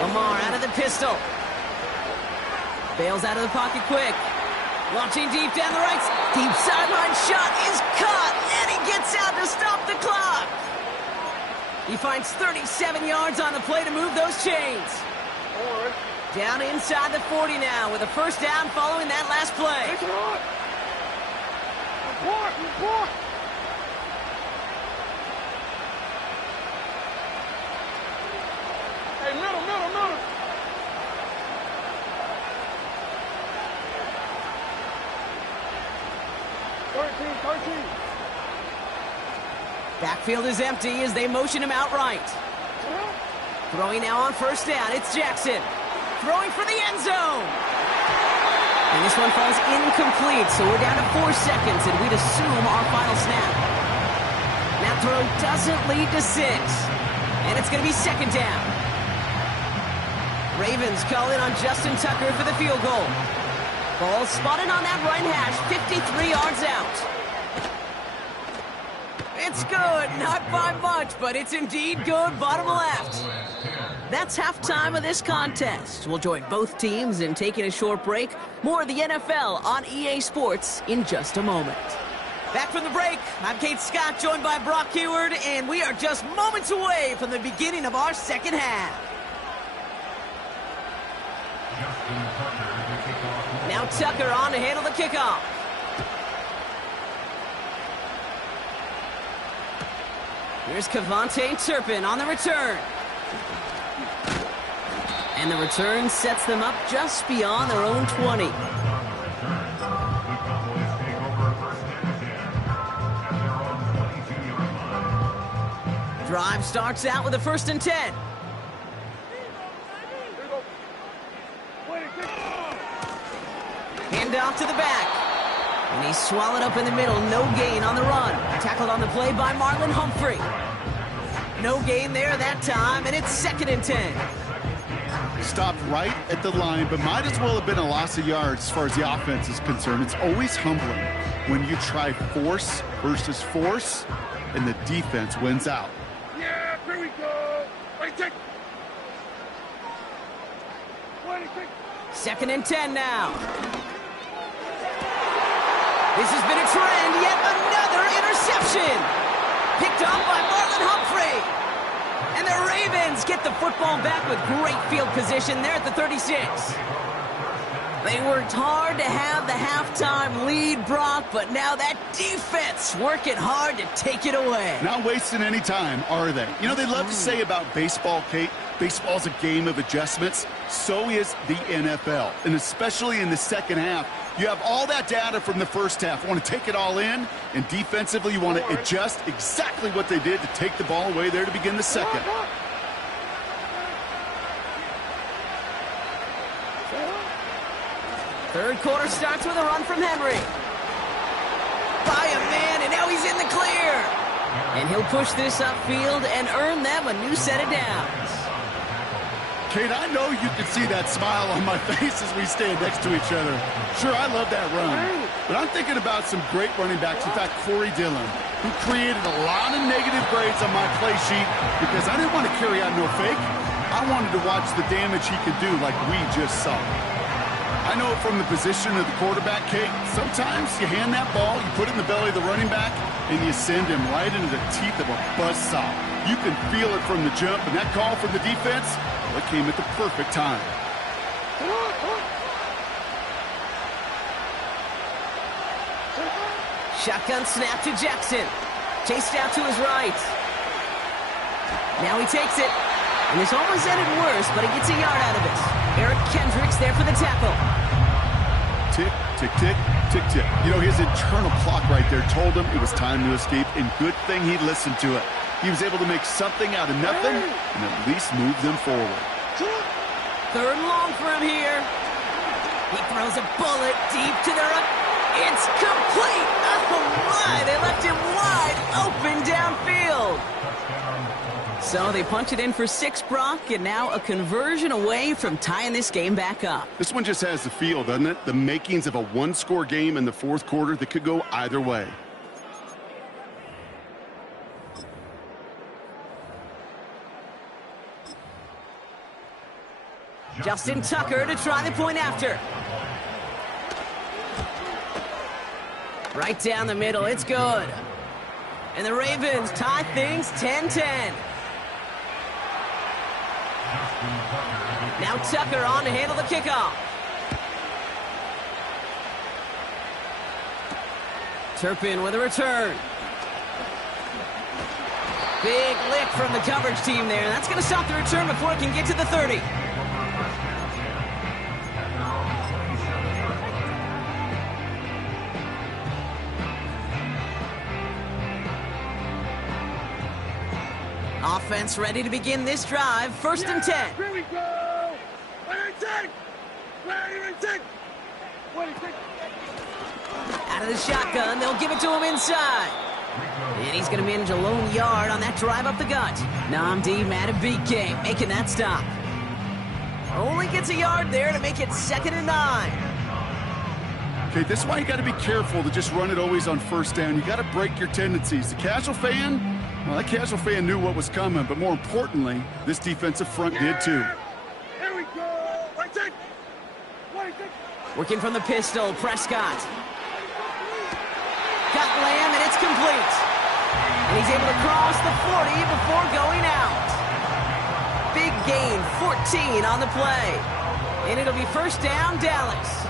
Lamar out of the pistol. Bails out of the pocket quick. Launching deep down the right. Deep sideline shot is caught, and he gets out to stop the clock. He finds 37 yards on the play to move those chains. Down inside the 40 now with a 1st down following that last play. Report. Hey, middle. 13. Backfield is empty as they motion him outright. Throwing now on 1st down, it's Jackson. Throwing for the end zone. And this one falls incomplete, so we're down to 4 seconds, and we'd assume our final snap. That throw doesn't lead to 6. And it's going to be 2nd down. Ravens call in on Justin Tucker for the field goal. Ball spotted on that right hash, 53 yards out. It's good, not by much, but it's indeed good, bottom left. That's halftime of this contest. We'll join both teams in taking a short break. More of the NFL on EA Sports in just a moment. Back from the break, I'm Kate Scott, joined by Brock Keyword, and we are just moments away from the beginning of our 2nd half. Now Tucker on to handle the kickoff. Here's Kevontae Turpin on the return. And the return sets them up just beyond their own 20. Drive starts out with a 1st and 10. Hand off to the back. And he's swallowed up in the middle. No gain on the run. Tackled on the play by Marlon Humphrey. No gain there that time, and it's 2nd and 10. Stopped right at the line, but might as well have been a loss of yards as far as the offense is concerned. It's always humbling when you try force versus force, and the defense wins out. Yeah, here we go. Right, take. 2nd and 10 now. This has been a trend. Yet another interception. Picked off by Marlon Humphrey. And the Ravens get the football back with great field position there at the 36. They worked hard to have the halftime lead, Brock, but now that defense working hard to take it away. Not wasting any time, are they? You know, they love to say about baseball, Kate, baseball's a game of adjustments. So is the NFL, and especially in the second half. You have all that data from the first half. You want to take it all in, and defensively you want to adjust exactly what they did to take the ball away there to begin the second. Third quarter starts with a run from Henry. By a man, and now he's in the clear. And he'll push this upfield and earn them a new set of downs. Kate, I know you can see that smile on my face as we stand next to each other. Sure, I love that run. But I'm thinking about some great running backs. In fact, Corey Dillon, who created a lot of negative grades on my play sheet because I didn't want to carry out no fake. I wanted to watch the damage he could do like we just saw. I know from the position of the quarterback, Kate, sometimes you hand that ball, you put it in the belly of the running back, and you send him right into the teeth of a buzzsaw. You can feel it from the jump, and that call from the defense, well, it came at the perfect time. Shotgun snap to Jackson. Chased out to his right. Now he takes it. And this almost ended worse, but he gets a yard out of it. Eric Kendricks there for the tackle. Tick, tick, tick, tick, tick. You know, his internal clock right there told him it was time to escape, and good thing he listened to it. He was able to make something out of nothing and at least move them forward. 3rd and long for him here. He throws a bullet deep to the right. It's complete. Oh, my. They left him wide open downfield. So they punch it in for 6, Brock, and now a conversion away from tying this game back up. This one just has the feel, doesn't it? The makings of a one-score game in the 4th quarter that could go either way. Justin Tucker to try the point after. Right down the middle, it's good. And the Ravens tie things 10-10. Now Tucker on to handle the kickoff. Turpin with a return. Big lick from the coverage team there. That's going to stop the return before it can get to the 30. Offense ready to begin this drive. 1st and 10. Here we go. Out of the shotgun, they'll give it to him inside. And he's going to manage a lone yard on that drive up the gut. Nnamdi Madubuike making that stop. Only gets a yard there to make it 2nd and 9. Okay, this is why you got to be careful to just run it always on 1st down. You got to break your tendencies. The casual fan, well, that casual fan knew what was coming, but more importantly, this defensive front did too. Here we go. Right take. Working from the pistol, Prescott. Got Lamb, and it's complete. And he's able to cross the 40 before going out. Big gain, 14 on the play. And it'll be 1st down, Dallas.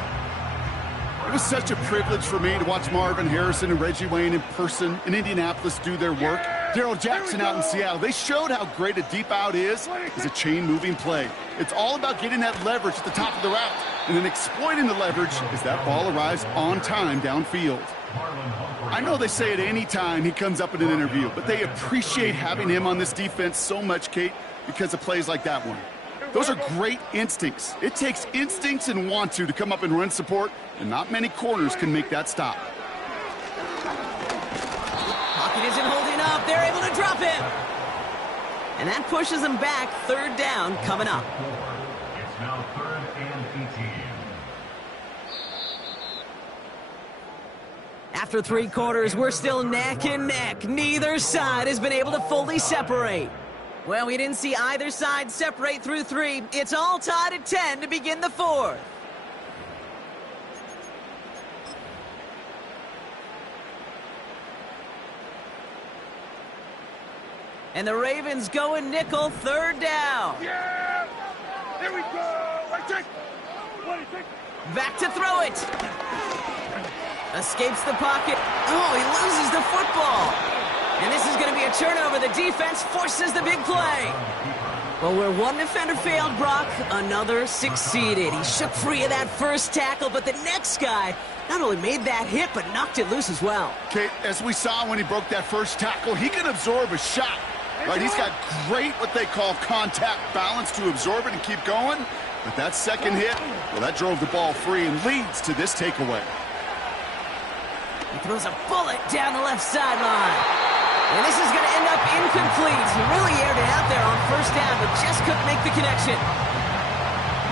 It was such a privilege for me to watch Marvin Harrison and Reggie Wayne in person in Indianapolis do their work. Darrell Jackson out in Seattle, they showed how great a deep out is as a chain-moving play. It's all about getting that leverage at the top of the route and then exploiting the leverage as that ball arrives on time downfield. I know they say it any time he comes up in an interview, but they appreciate having him on this defense so much, Kate, because of plays like that one. Those are great instincts. It takes instincts and want to come up and run support, and not many corners can make that stop. Pocket isn't holding up. They're able to drop him. And that pushes them back. Third down coming up. It's now 3rd and 18. After 3 quarters, we're still neck and neck. Neither side has been able to fully separate. Well, we didn't see either side separate through 3. It's all tied at 10 to begin the 4th. And the Ravens go in nickel, 3rd down. Yeah! There we go! Right take! Back to throw it. Escapes the pocket. Oh, he loses the football. And this is going to be a turnover. The defense forces the big play. Well, where one defender failed, Brock, another succeeded. He shook free of that first tackle, but the next guy not only made that hit, but knocked it loose as well. Okay, as we saw when he broke that first tackle, he can absorb a shot. Right, he's got great, what they call, contact balance to absorb it and keep going. But that second hit, well, that drove the ball free and leads to this takeaway. He throws a bullet down the left sideline. And this is going to end up incomplete. He really aired it out there on first down, but just couldn't make the connection.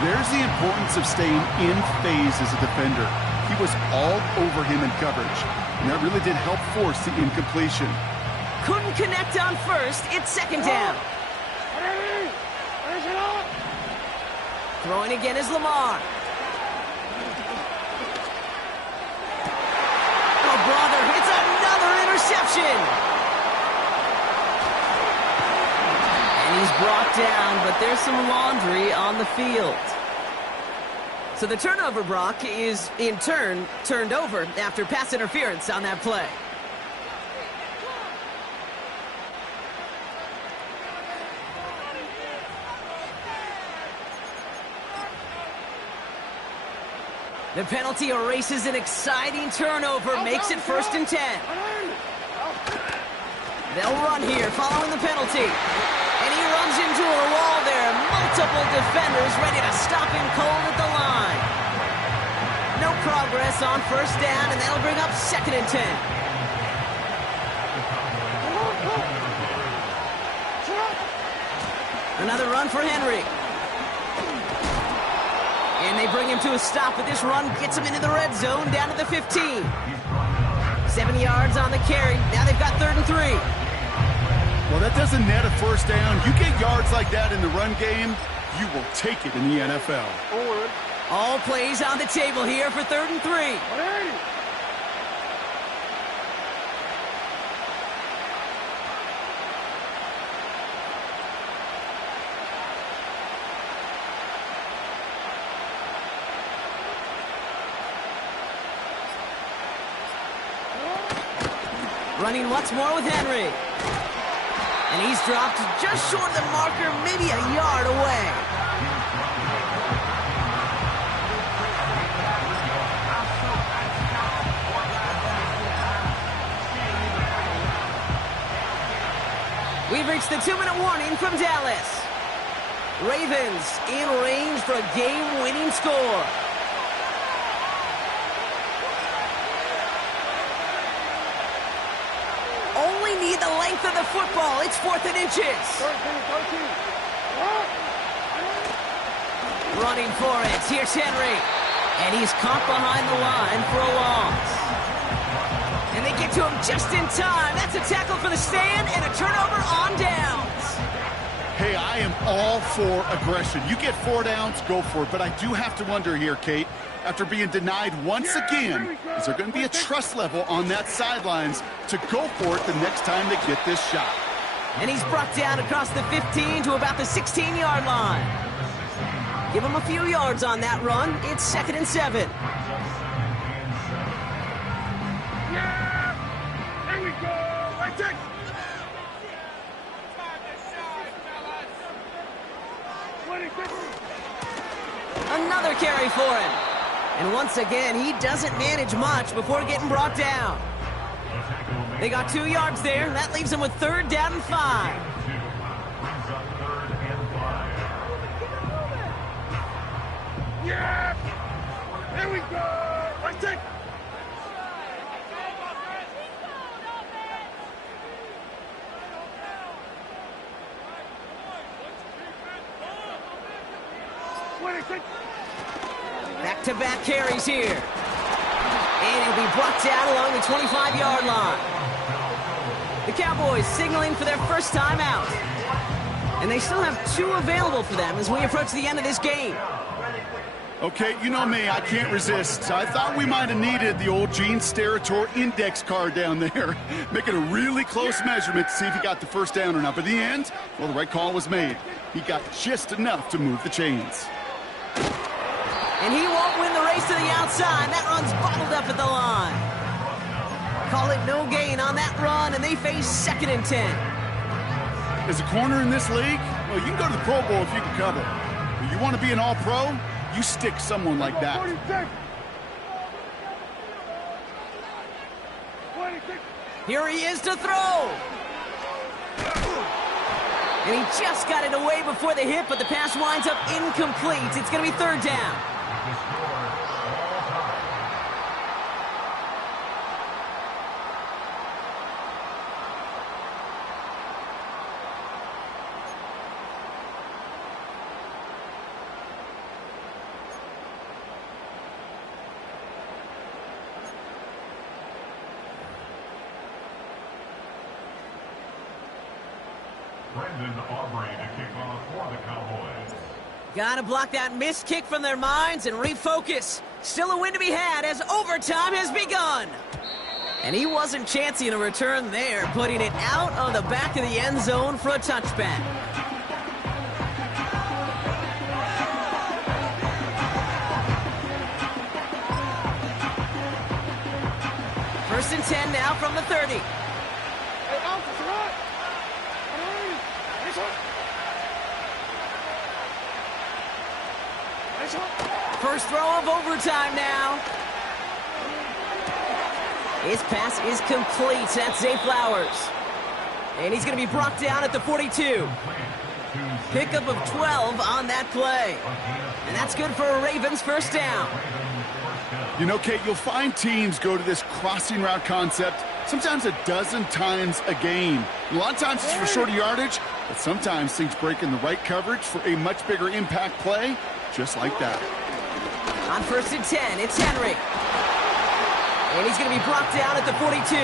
There's the importance of staying in phase as a defender. He was all over him in coverage, and that really did help force the incompletion. Couldn't connect on first. It's second down. Throwing again is Lamar. Oh, brother, it's another interception. And he's brought down, but there's some laundry on the field. So the turnover, Brock, is in turn turned over after pass interference on that play. The penalty erases an exciting turnover, makes it 1st and 10. They'll run here following the penalty. And he runs into a wall there. Multiple defenders ready to stop him cold at the line. No progress on first down, and that'll bring up 2nd and 10. Another run for Henry. And they bring him to a stop, but this run gets him into the red zone, down to the 15. 7 yards on the carry. Now they've got 3rd and 3. Well, that doesn't net a first down. You get yards like that in the run game, you will take it in the NFL. All plays on the table here for 3rd and 3. Running once more with Henry. And he's dropped just short of the marker, maybe a yard away. We've reached the 2-minute warning from Dallas. Ravens in range for a game-winning score. Need the length of the football. It's 4th and inches. Running for it. Here's Henry. And he's caught behind the line for a loss. And they get to him just in time. That's a tackle for the stand and a turnover on downs. Hey, I am all for aggression. You get 4 downs, go for it. But I do have to wonder here, Kate, after being denied once again, is there going to be a trust level on that sidelines to go for it the next time they get this shot? And he's brought down across the 15 to about the 16-yard line. Give him a few yards on that run. It's 2nd and 7. Yeah! There we go! Right take! Another carry for him. And once again, he doesn't manage much before getting brought down. They got 2 yards there. That leaves him with 3rd down and 5. Yeah! Here we go! Right take! Back-to-back carries here. And he'll be brought down along the 25-yard line. The Cowboys signaling for their first time out. And they still have 2 available for them as we approach the end of this game. Okay, you know me, I can't resist. I thought we might have needed the old Gene Steratore index card down there. Making a really close measurement to see if he got the first down or not. But in the end, well, the right call was made. He got just enough to move the chains. And he won't win the race to the outside. That run's bottled up at the line. Call it no gain on that run, and they face 2nd and 10. As a corner in this league, well, you can go to the Pro Bowl if you can cover. But you want to be an all-pro? You stick someone like that. Here he is to throw. And he just got it away before the hit, but the pass winds up incomplete. It's going to be 3rd down. Gotta block that missed kick from their minds and refocus. Still a win to be had as overtime has begun. And he wasn't chancing a return there, putting it out of the back of the end zone for a touchback. First and 10 now from the 30. First throw of overtime now. His pass is complete. That's Zay Flowers. And he's going to be brought down at the 42. Pickup of 12 on that play. And that's good for a Ravens first down. You know, Kate, you'll find teams go to this crossing route concept sometimes a dozen times a game. A lot of times it's for shorter yardage, but sometimes things break in the right coverage for a much bigger impact play, just like that. On first and 10, it's Henry. And he's going to be brought down at the 42.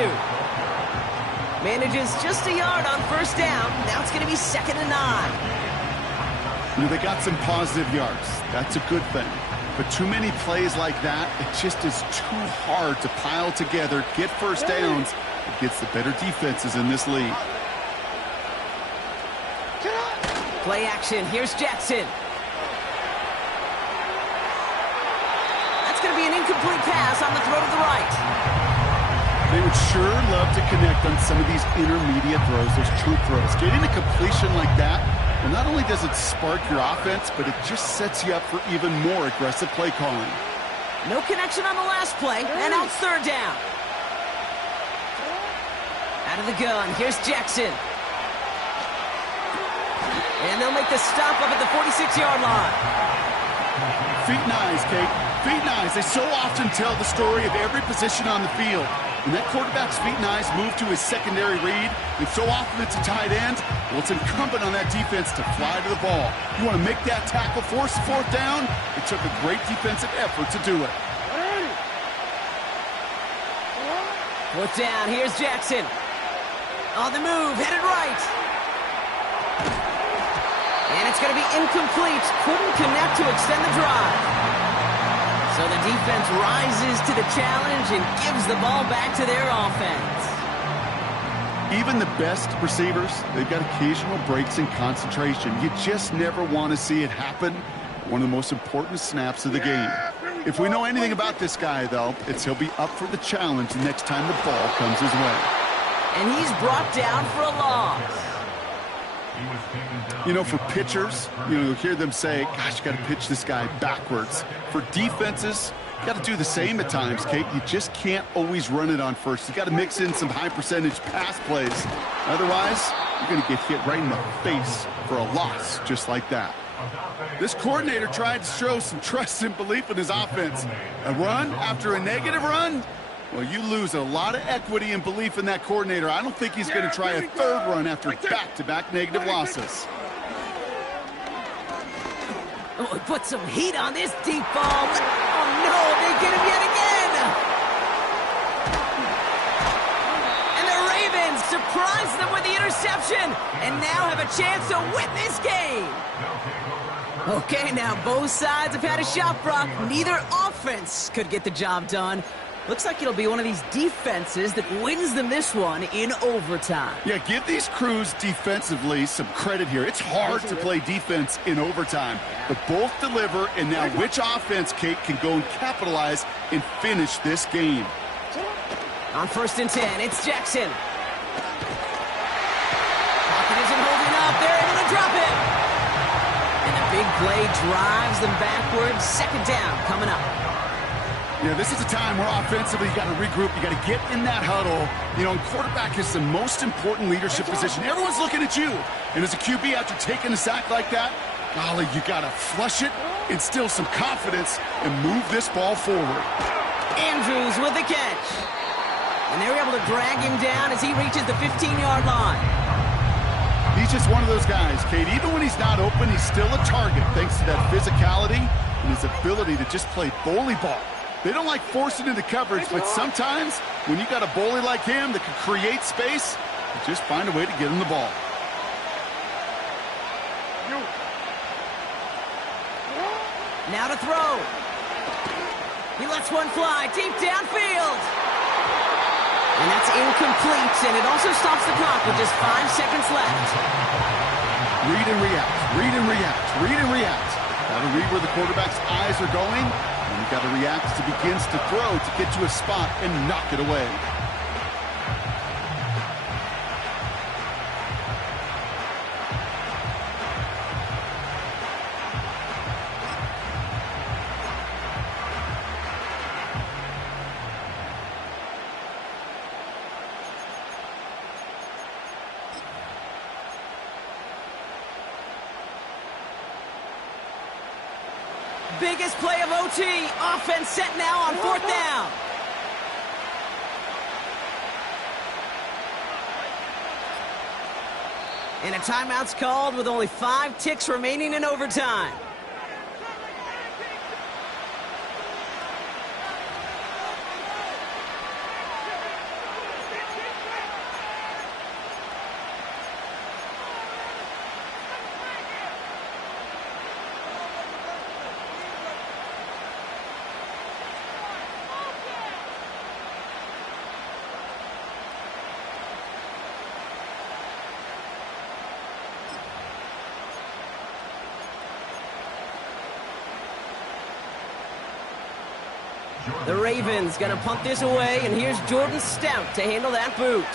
Manages just a yard on first down. Now it's going to be 2nd and 9. You know, they got some positive yards. That's a good thing. But too many plays like that, it just is too hard to pile together, get first downs against the better defenses in this league. Play action. Here's Jackson. That's going to be an incomplete pass on the throw to the right. They would sure love to connect on some of these intermediate throws, those chunk throws. Getting a completion like that, well, not only does it spark your offense, but it just sets you up for even more aggressive play calling. No connection on the last play, and now it's 3rd down. Out of the gun, here's Jackson. And they'll make the stop up at the 46-yard line. Feet and eyes, Kate. Feet and eyes. They so often tell the story of every position on the field. When that quarterback's feet and eyes move to his secondary read, and so often it's a tight end, well, it's incumbent on that defense to fly to the ball. You want to make that tackle, force the 4th down? It took a great defensive effort to do it. 4th down, here's Jackson. On the move, headed right. And it's going to be incomplete. Couldn't connect to extend the drive. So the defense rises to the challenge and gives the ball back to their offense. Even the best receivers, they've got occasional breaks in concentration. You just never want to see it happen. One of the most important snaps of the game. If we know anything about this guy, though, it's he'll be up for the challenge the next time the ball comes his way. And he's brought down for a loss. You know, for pitchers, you'll hear them say, gosh, you got to pitch this guy backwards. For defenses, you got to do the same at times, Kate. You just can't always run it on first. You got to mix in some high percentage pass plays. Otherwise, you're going to get hit right in the face for a loss just like that. This coordinator tried to show some trust and belief in his offense. A run after a negative run? Well, you lose a lot of equity and belief in that coordinator. I don't think he's going to try a third run after back-to-back negative losses. Oh, he put some heat on this deep ball. Oh, no, they get him yet again. And the Ravens surprise them with the interception and now have a chance to win this game. Okay, now both sides have had a shot, Brock. Neither offense could get the job done. Looks like it'll be one of these defenses that wins them this one in overtime. Yeah, give these crews defensively some credit here. It's hard to play defense in overtime, but both deliver, and now which offense, Kate, can go and capitalize and finish this game? On 1st and 10, it's Jackson. Pocket isn't holding up. They're able to drop it. And the big play drives them backwards. 2nd down coming up. Yeah, this is a time where offensively you got to regroup. You got to get in that huddle. And quarterback is the most important leadership position. Everyone's looking at you. And as a QB, after taking a sack like that, golly, you got to flush it, instill some confidence, and move this ball forward. Andrews with the catch. And they're able to drag him down as he reaches the 15-yard line. He's just one of those guys, Kate. Even when he's not open, he's still a target thanks to that physicality and his ability to just play bully ball. They don't like forcing into coverage, but sometimes when you got a bully like him that can create space, you just find a way to get him the ball. Now to throw. He lets one fly deep downfield. And that's incomplete, and it also stops the clock with just 5 seconds left. Read and react, read and react, read and react. Got to read where the quarterback's eyes are going. And you got to react as he begins to throw to get to a spot and knock it away. Biggest play of OT. Offense set now on 4th down. And a timeout's called with only 5 ticks remaining in overtime. The Ravens gonna punt this away, and here's Jordan Stout to handle that boot.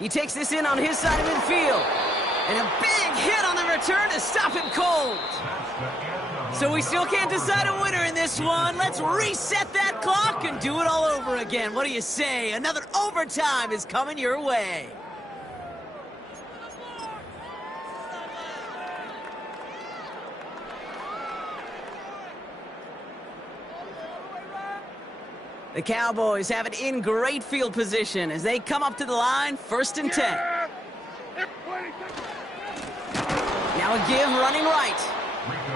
He takes this in on his side of midfield. And a big hit on the return to stop him cold. So we still can't decide a winner in this one. Let's reset that clock and do it all over again. What do you say? Another overtime is coming your way. The Cowboys have it in great field position as they come up to the line, 1st and 10. Now a give running right.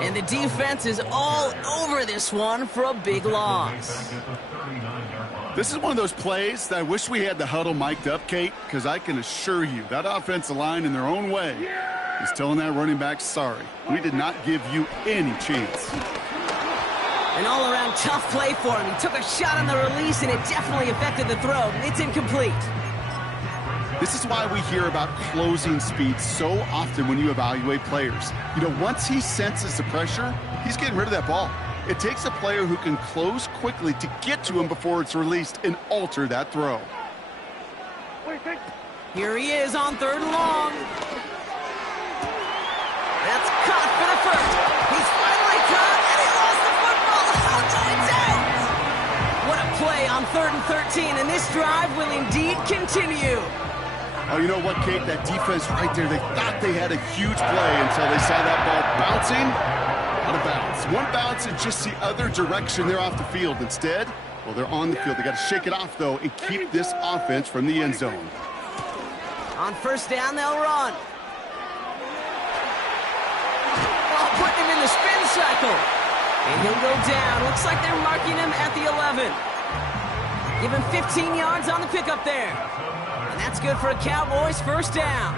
And the defense is all over this one for a big loss. This is one of those plays that I wish we had the huddle mic'd up, Kate, because I can assure you that offensive line in their own way is telling that running back, sorry, we did not give you any chance. An all-around tough play for him. He took a shot on the release, and it definitely affected the throw. It's incomplete. This is why we hear about closing speed so often when you evaluate players. Once he senses the pressure, he's getting rid of that ball. It takes a player who can close quickly to get to him before it's released and alter that throw. Here he is on 3rd and long. That's caught for the first. He's finally caught, and he lost the football. Oh, touchdown! What a play on 3rd and 13, and this drive will indeed continue. Oh, you know what, Kate? That defense right there, they thought they had a huge play until they saw that ball bouncing out of bounds. One bounce in just the other direction. They're off the field. Instead, well, they're on the field. They got to shake it off, though, and keep this offense from the end zone. On 1st down, they'll run. Oh, putting him in the spin cycle. And he'll go down. Looks like they're marking him at the 11. Give him 15 yards on the pickup there. And that's good for a Cowboys 1st down.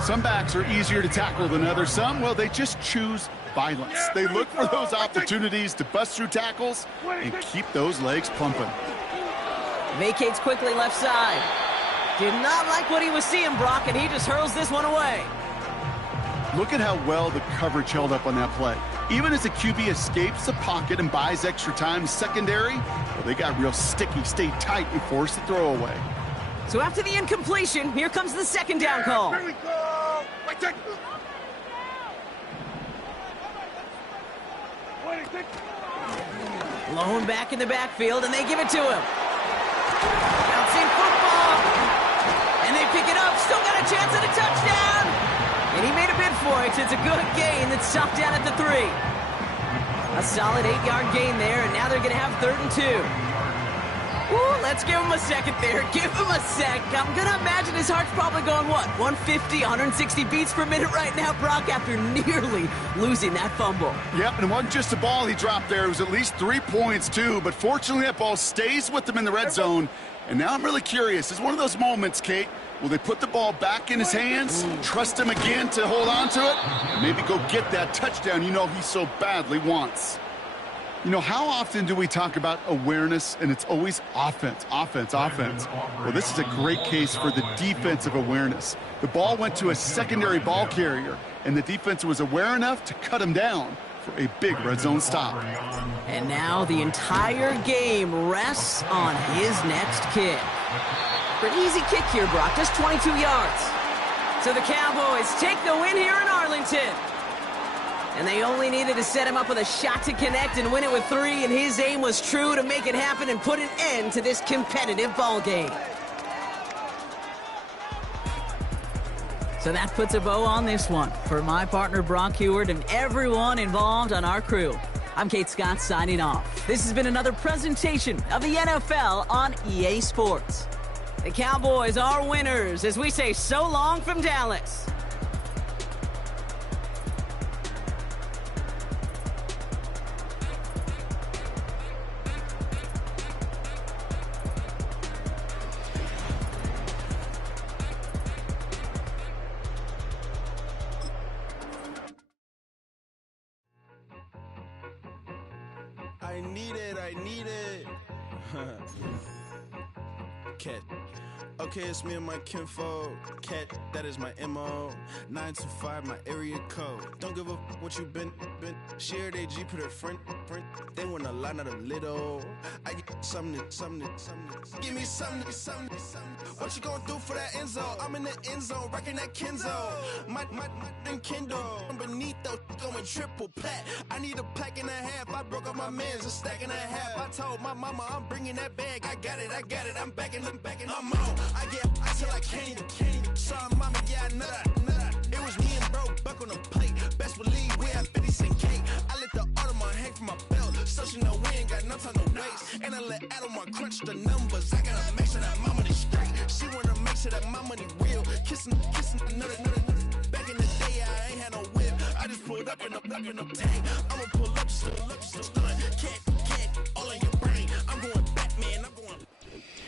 Some backs are easier to tackle than others. Some, well, they just choose violence. They look for those opportunities to bust through tackles and keep those legs pumping. Vacates quickly left side. Did not like what he was seeing, Brock, and he just hurls this one away. Look at how well the coverage held up on that play. Even as the QB escapes the pocket and buys extra time secondary, well, they got real sticky, stayed tight, and forced the throw away. So after the incompletion, here comes the 2nd down call. Here we go. Lone back in the backfield, and they give it to him. Bouncing football. And they pick it up. Still got a chance at a touchdown. And he made a bid for it. It's a good gain that's stopped down at the 3. A solid 8-yard gain there, and now they're going to have 3rd and 2. Ooh, let's give him a second there. Give him a sec. I'm going to imagine his heart's probably going, what, 150, 160 beats per minute right now, Brock, after nearly losing that fumble. Yep, and it wasn't just a ball he dropped there. It was at least 3 points, too. But fortunately, that ball stays with them in the red zone. And now I'm really curious. It's one of those moments, Kate. Will they put the ball back in his hands, trust him again to hold on to it, and maybe go get that touchdown you know he so badly wants? You know, how often do we talk about awareness, and it's always offense, offense, offense? Well, this is a great case for the defensive awareness. The ball went to a secondary ball carrier, and the defense was aware enough to cut him down for a big red zone stop. And now the entire game rests on his next kick. Pretty easy kick here, Brock, just 22 yards. So the Cowboys take the win here in Arlington. And they only needed to set him up with a shot to connect and win it with 3, and his aim was true to make it happen and put an end to this competitive ball game. So that puts a bow on this one. For my partner, Brock Heward, and everyone involved on our crew, I'm Kate Scott signing off. This has been another presentation of the NFL on EA Sports. The Cowboys are winners as we say so long from Dallas. I need it. Cat. Okay, it's me and my kinfolk. Cat, that is my MO. 925, my area code. Don't give a what you been. Shared AG, put her friend. They want a lot, not a little. I get something. Give me something. What you gonna do for that end zone? I'm in the end zone, rocking that Kenzo. My Kindle. Beneath though, going triple plat. I need a pack and a half. I broke up my man's, a stack and a half. I told my mama I'm bringing that bag. I got it. I'm backing, I'm on. I get till I can't even. Sorry, mama, yeah, I know that. It was me and bro, buck on the plate. Best believe we had 50 cent cake. I let the Audemars hang from my belt, so she know we ain't got no time to waste. And I let Audemars crunch the numbers. I gotta make sure that my money straight. She wanna make sure that my money real. Kissing another. Back in the day, I ain't had no whip. I just pulled up in the tank. I'ma pull up, just stunt. Can't, all in your brain. I'm going Batman, I'm going.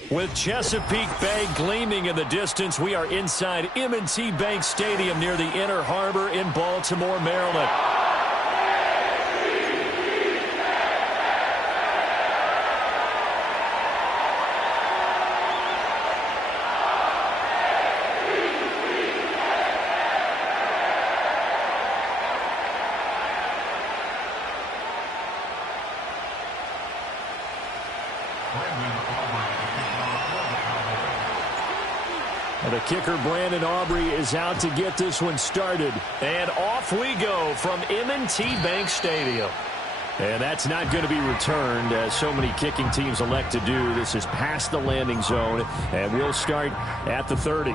With Chesapeake Bay gleaming in the distance, we are inside M&T Bank Stadium near the Inner Harbor in Baltimore, Maryland. The kicker, Brandon Aubrey, is out to get this one started. And off we go from M&T Bank Stadium. And that's not going to be returned, as so many kicking teams elect to do. This is past the landing zone, and we'll start at the 30.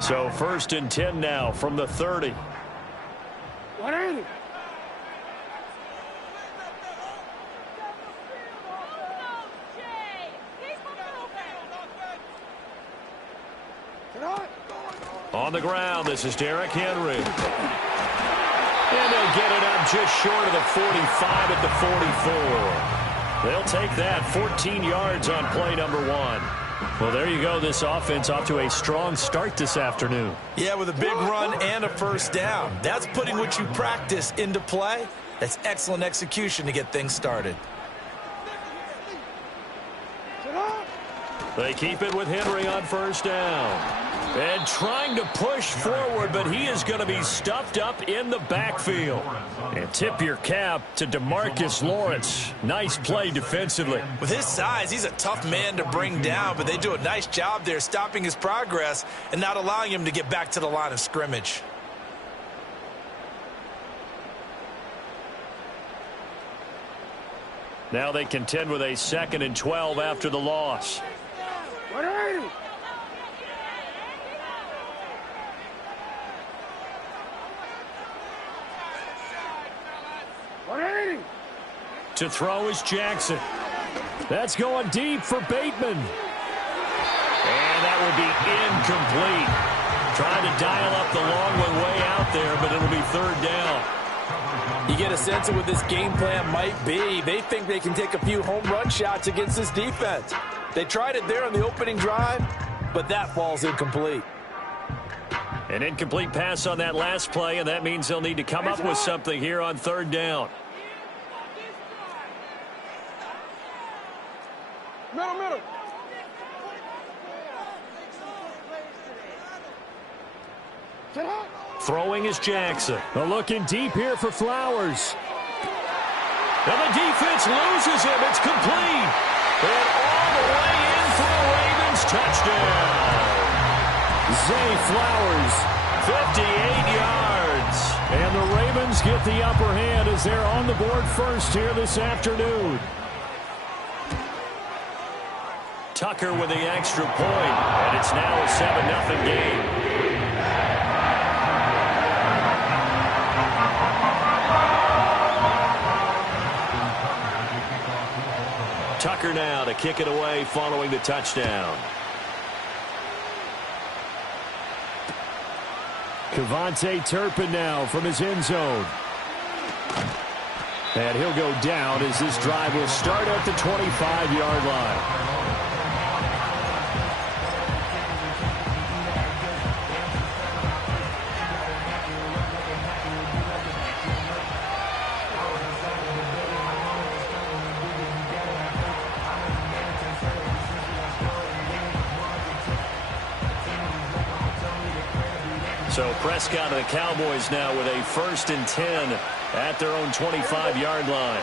So 1st and 10 now from the 30. What is it? On the ground, this is Derrick Henry. And they'll get it up just short of the 45 at the 44. They'll take that 14 yards on play number 1. Well, there you go. This offense off to a strong start this afternoon. Yeah, with a big run and a first down. That's putting what you practice into play. That's excellent execution to get things started. They keep it with Henry on first down. And trying to push forward, but he is going to be stuffed up in the backfield. And tip your cap to DeMarcus Lawrence. Nice play defensively. With his size, he's a tough man to bring down, but they do a nice job there stopping his progress and not allowing him to get back to the line of scrimmage. Now they contend with a 2nd and 12 after the loss. What are you? To throw is Jackson. That's going deep for Bateman. And that will be incomplete. Trying to dial up the long one way out there, but it'll be 3rd down. You get a sense of what this game plan might be. They think they can take a few home run shots against this defense. They tried it there on the opening drive, but that falls incomplete. An incomplete pass on that last play, and that means they'll need to come up with something here on 3rd down. Middle. Throwing is Jackson. Looking deep here for Flowers. And the defense loses him. It's complete. And all the way in for a Ravens touchdown. Zay Flowers, 58 yards. And the Ravens get the upper hand as they're on the board first here this afternoon. Tucker with the extra point, and it's now a 7-0 game. Tucker now to kick it away following the touchdown. Kevontae Turpin now from his end zone. And he'll go down as this drive will start at the 25-yard line. So Prescott and the Cowboys now with a 1st and 10 at their own 25-yard line.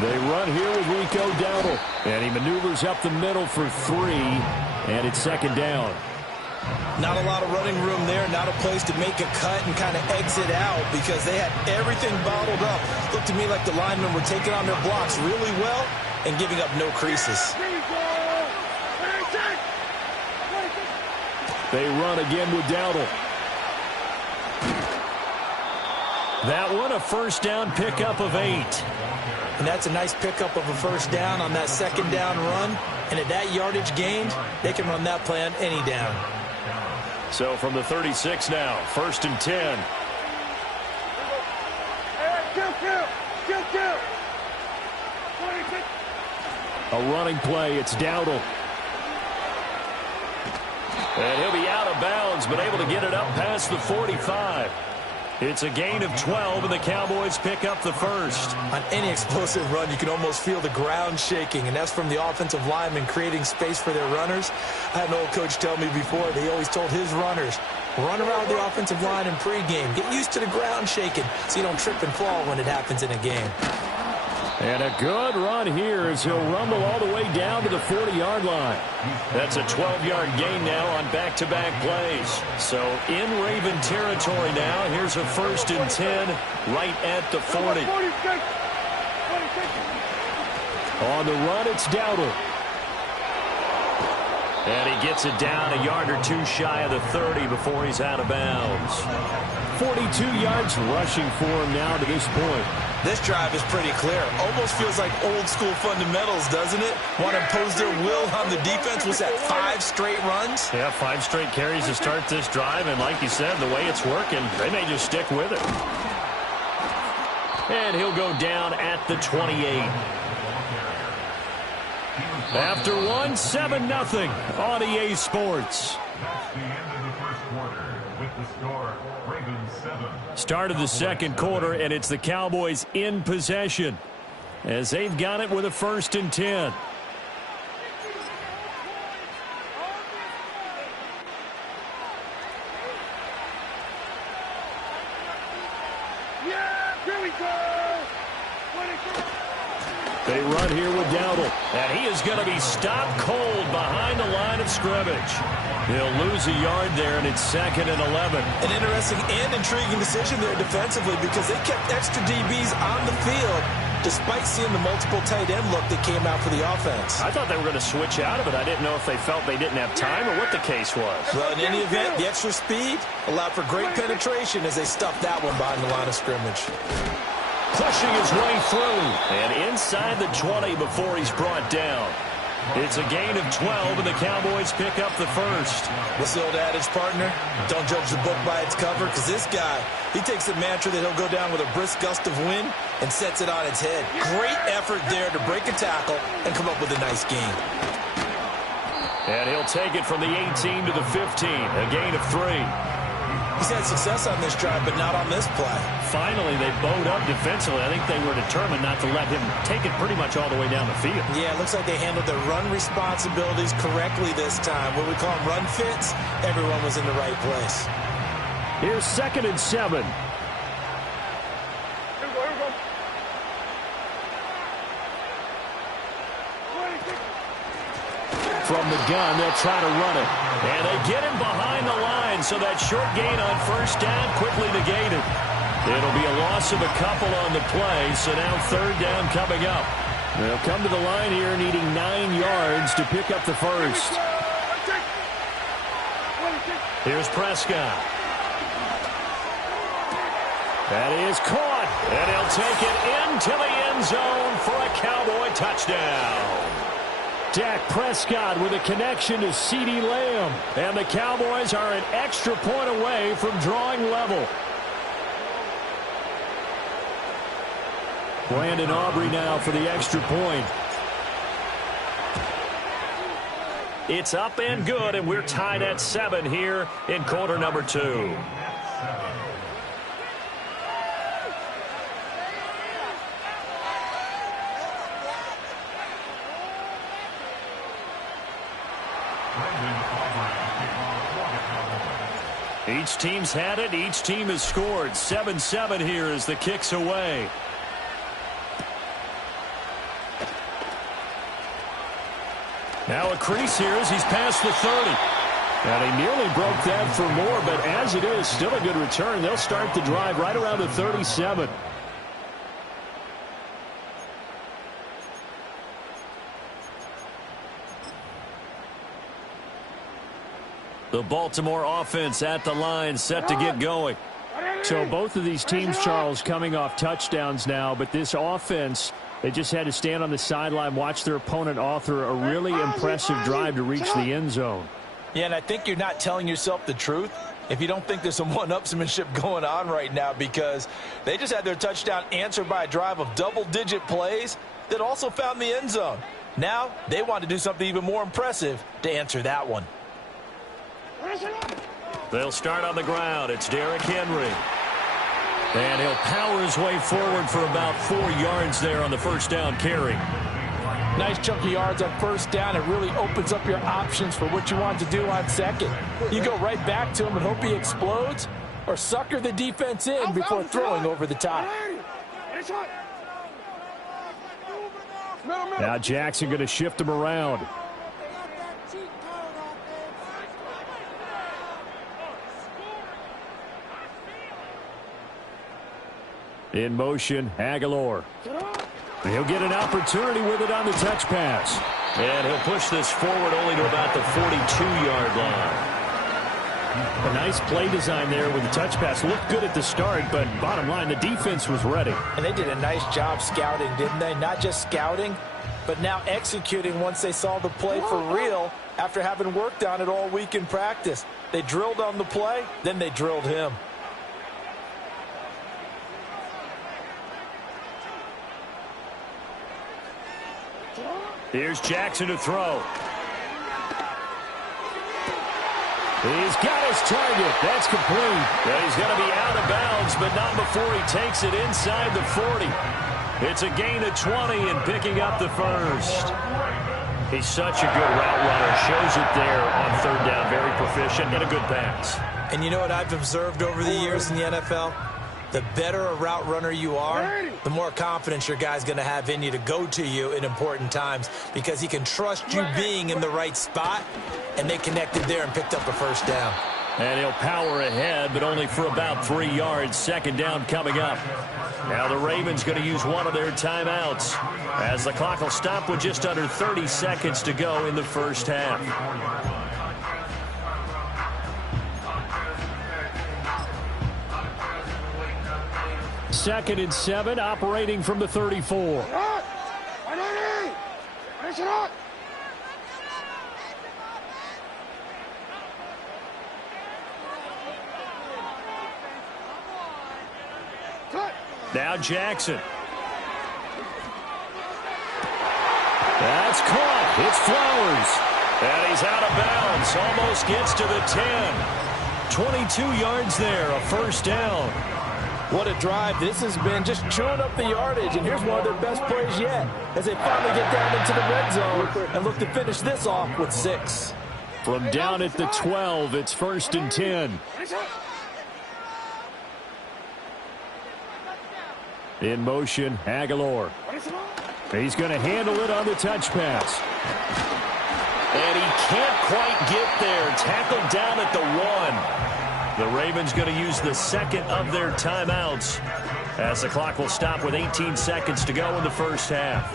They run here with Rico Dowdle. And he maneuvers up the middle for 3. And it's 2nd down. Not a lot of running room there. Not a place to make a cut and kind of exit out because they had everything bottled up. Looked to me like the linemen were taking on their blocks really well and giving up no creases. They run again with Dowdle. That one, a 1st down pickup of 8. And that's a nice pickup of a 1st down on that 2nd down run. And at that yardage gained, they can run that play on any down. So from the 36 now, 1st and 10. A running play, it's Dowdle. And he'll be out of bounds, but able to get it up past the 45. It's a gain of 12, and the Cowboys pick up the first. On any explosive run, you can almost feel the ground shaking, and that's from the offensive linemen creating space for their runners. I had an old coach tell me before, they always told his runners, run around the offensive line in pregame. Get used to the ground shaking so you don't trip and fall when it happens in a game. And a good run here as he'll rumble all the way down to the 40-yard line. That's a 12-yard gain now on back-to-back plays. So in Raven territory now, here's a 1st and 10 right at the 40. On the run, it's Dowdle. And he gets it down a yard or two shy of the 30 before he's out of bounds. 42 yards rushing for him now to this point. This drive is pretty clear. Almost feels like old school fundamentals, doesn't it? Want to impose their will on the defense. Was that 5 straight runs? Yeah, 5 straight carries to start this drive. And like you said, the way it's working, they may just stick with it. And he'll go down at the 28. After one, 7-0 on EA Sports. That's the end of the first quarter with the score, Ravens 7. Start of the second quarter, and it's the Cowboys in possession as they've got it with a 1st and 10. They run here with Dowdle, and he is going to be stopped cold behind the line of scrimmage. He'll lose a yard there, and it's 2nd and 11. An interesting and intriguing decision there defensively because they kept extra DBs on the field despite seeing the multiple tight end look that came out for the offense. I thought they were going to switch out of it. I didn't know if they felt they didn't have time or what the case was. Well, in any event, the extra speed allowed for great penetration as they stuffed that one behind the line of scrimmage. Pushing his way through and inside the 20 before he's brought down. It's a gain of 12, and the Cowboys pick up the first. What's the old adage, partner? Don't judge the book by its cover, because this guy, he takes the mantra that he'll go down with a brisk gust of wind and sets it on its head. Great effort there to break a tackle and come up with a nice gain. And he'll take it from the 18 to the 15, a gain of 3. He's had success on this drive, but not on this play. Finally, they bowed up defensively. I think they were determined not to let him take it pretty much all the way down the field. Yeah, it looks like they handled their run responsibilities correctly this time. What we call them run fits, everyone was in the right place. Here's 2nd and 7. From the gun, they'll try to run it. And they get him behind the line, so that short gain on 1st down quickly negated. It'll be a loss of a couple on the play, so now 3rd down coming up. They'll come to the line here needing 9 yards to pick up the first. Here's Prescott. That is caught, and he'll take it into the end zone for a Cowboy touchdown. Dak Prescott with a connection to CeeDee Lamb. And the Cowboys are an extra point away from drawing level. Brandon Aubrey now for the extra point. It's up and good, and we're tied at 7 here in quarter number 2. Each team's had it. Each team has scored. 7-7 here as the kick's away. Now a crease here as he's past the 30. And he nearly broke that for more, but as it is, still a good return. They'll start the drive right around the 37. The Baltimore offense at the line, set to get going. So both of these teams, Charles, coming off touchdowns now, but this offense, they just had to stand on the sideline, watch their opponent author a really impressive drive to reach the end zone. Yeah, and I think you're not telling yourself the truth if you don't think there's some one-upsmanship going on right now, because they just had their touchdown answered by a drive of double-digit plays that also found the end zone. Now they want to do something even more impressive to answer that one. They'll start on the ground. It's Derrick Henry. And he'll power his way forward for about 4 yards there on the first down carry. Nice chunk of yards on first down. It really opens up your options for what you want to do on second. You go right back to him and hope he explodes, or sucker the defense in before throwing over the top. Now Jackson going to shift him around. In motion, Aguilar. He'll get an opportunity with it on the touch pass. And he'll push this forward only to about the 42-yard line. A nice play design there with the touch pass. Looked good at the start, but bottom line, the defense was ready. And they did a nice job scouting, didn't they? Not just scouting, but now executing once they saw the play for real after having worked on it all week in practice. They drilled on the play, then they drilled him. Here's Jackson to throw. He's got his target. That's complete. And he's going to be out of bounds, but not before he takes it inside the 40. It's a gain of 20 and picking up the first. He's such a good route runner. Shows it there on third down. Very proficient and a good pass. And you know what I've observed over the years in the NFL? The better a route runner you are, the more confidence your guy's going to have in you to go to you in important times because he can trust you being in the right spot, and they connected there and picked up a first down. And he'll power ahead, but only for about 3 yards. Second down coming up. Now the Ravens going to use one of their timeouts as the clock will stop with just under 30 seconds to go in the first half. Second and 7, operating from the 34. Now Jackson. That's caught. It's Flowers. And he's out of bounds. Almost gets to the 10. 22 yards there, a first down. What a drive this has been, just chewing up the yardage. And here's one of their best plays yet as they finally get down into the red zone and look to finish this off with 6. From down at the 12, it's first and 10. In motion, Aguilar. He's going to handle it on the touch pass. And he can't quite get there. Tackled down at the 1. The Ravens going to use the second of their timeouts as the clock will stop with 18 seconds to go in the first half.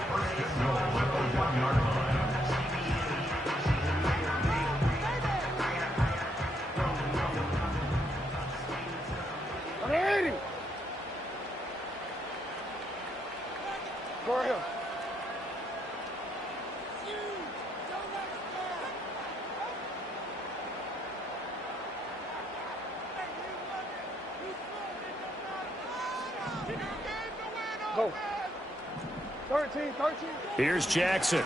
Go ahead. Go. 13. Here's Jackson.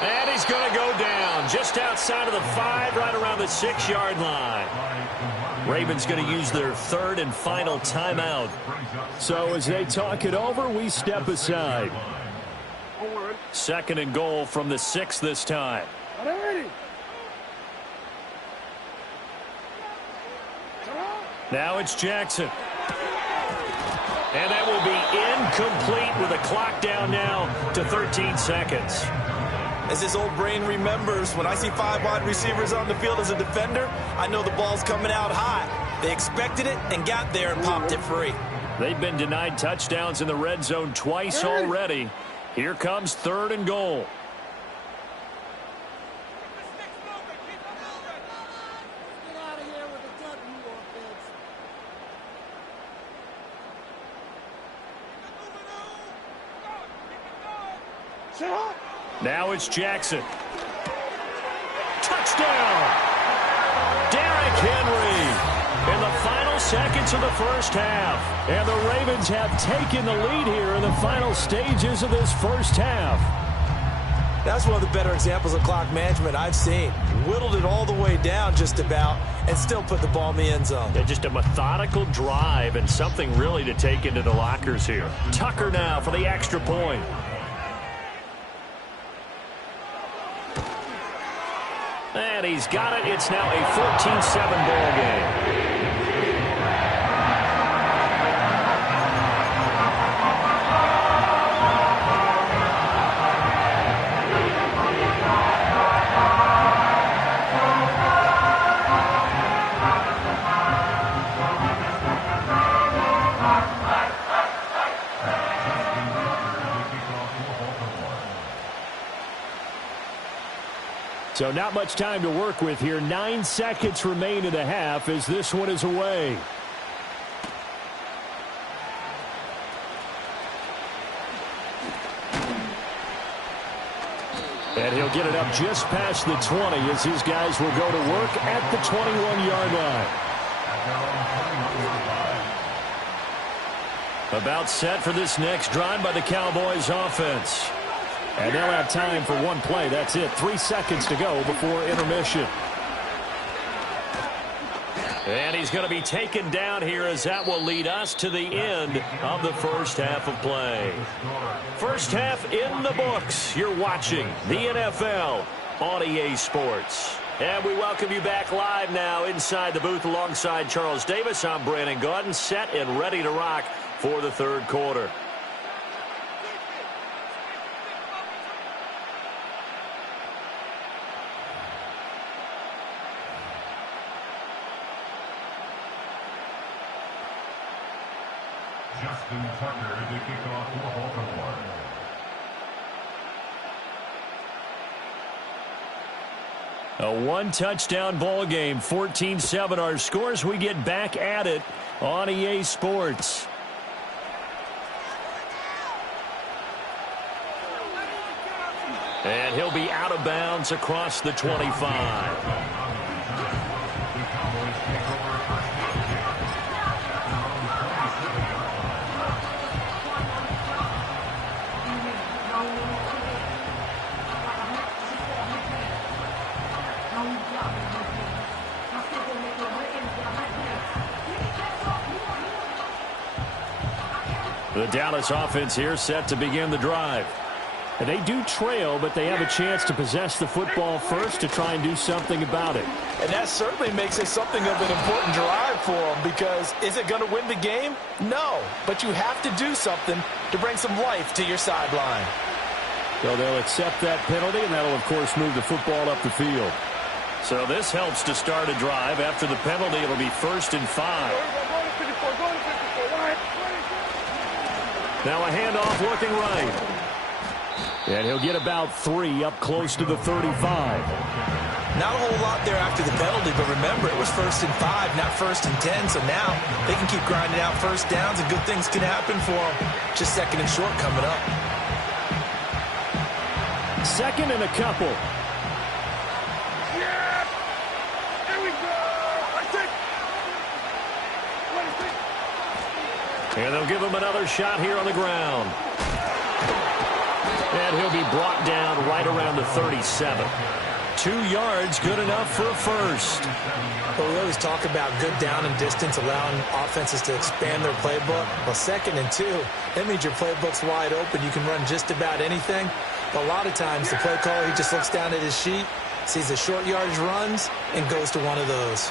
And he's going to go down just outside of the 5, right around the 6-yard line. Ravens going to use their third and final timeout. So as they talk it over, we step aside. Second and goal from the 6 this time. Now it's Jackson. And that will be incomplete with a clock down now to 13 seconds. As his old brain remembers, when I see 5 wide receivers on the field as a defender, I know the ball's coming out hot. They expected it and got there and popped it free. They've been denied touchdowns in the red zone twice already. Here comes third and goal. Now it's Jackson. Touchdown! Derrick Henry in the final seconds of the first half. And the Ravens have taken the lead here in the final stages of this first half. That's one of the better examples of clock management I've seen. Whittled it all the way down just about and still put the ball in the end zone. Yeah, just a methodical drive and something really to take into the lockers here. Tucker now for the extra point. And he's got it. It's now a 14-7 ball game. So not much time to work with here. 9 seconds remain in the half as this one is away. And he'll get it up just past the 20 as his guys will go to work at the 21-yard line. About set for this next drive by the Cowboys offense. And they'll have time for one play. That's it. 3 seconds to go before intermission. And he's going to be taken down here as that will lead us to the end of the first half of play. First half in the books. You're watching the NFL on EA Sports. And we welcome you back live now inside the booth alongside Charles Davis. I'm Brandon Gaudin, set and ready to rock for the third quarter. Justin Tucker to kick off for Baltimore. A one-touchdown ball game, 14-7 our scores. We get back at it on EA Sports. And he'll be out of bounds across the 25. The Dallas offense here set to begin the drive. And they do trail, but they have a chance to possess the football first to try and do something about it. And that certainly makes it something of an important drive for them, because is it going to win the game? No, but you have to do something to bring some life to your sideline. So they'll accept that penalty, and that'll, of course, move the football up the field. So this helps to start a drive. After the penalty, it'll be 1st and 5. Now a handoff looking right. And he'll get about 3 up close to the 35. Not a whole lot there after the penalty, but remember, it was 1st and 5, not 1st and 10. So now they can keep grinding out first downs, and good things can happen for them. Just 2nd and short coming up. 2nd and a couple. Yeah! Here we go! And they'll give him another shot here on the ground. And he'll be brought down right around the 37. 2 yards, good enough for a first. Well, we always talk about good down and distance, allowing offenses to expand their playbook. Well, 2nd and 2, that means your playbook's wide open. You can run just about anything. But a lot of times, the play caller, he just looks down at his sheet, sees the short yardage runs, and goes to one of those.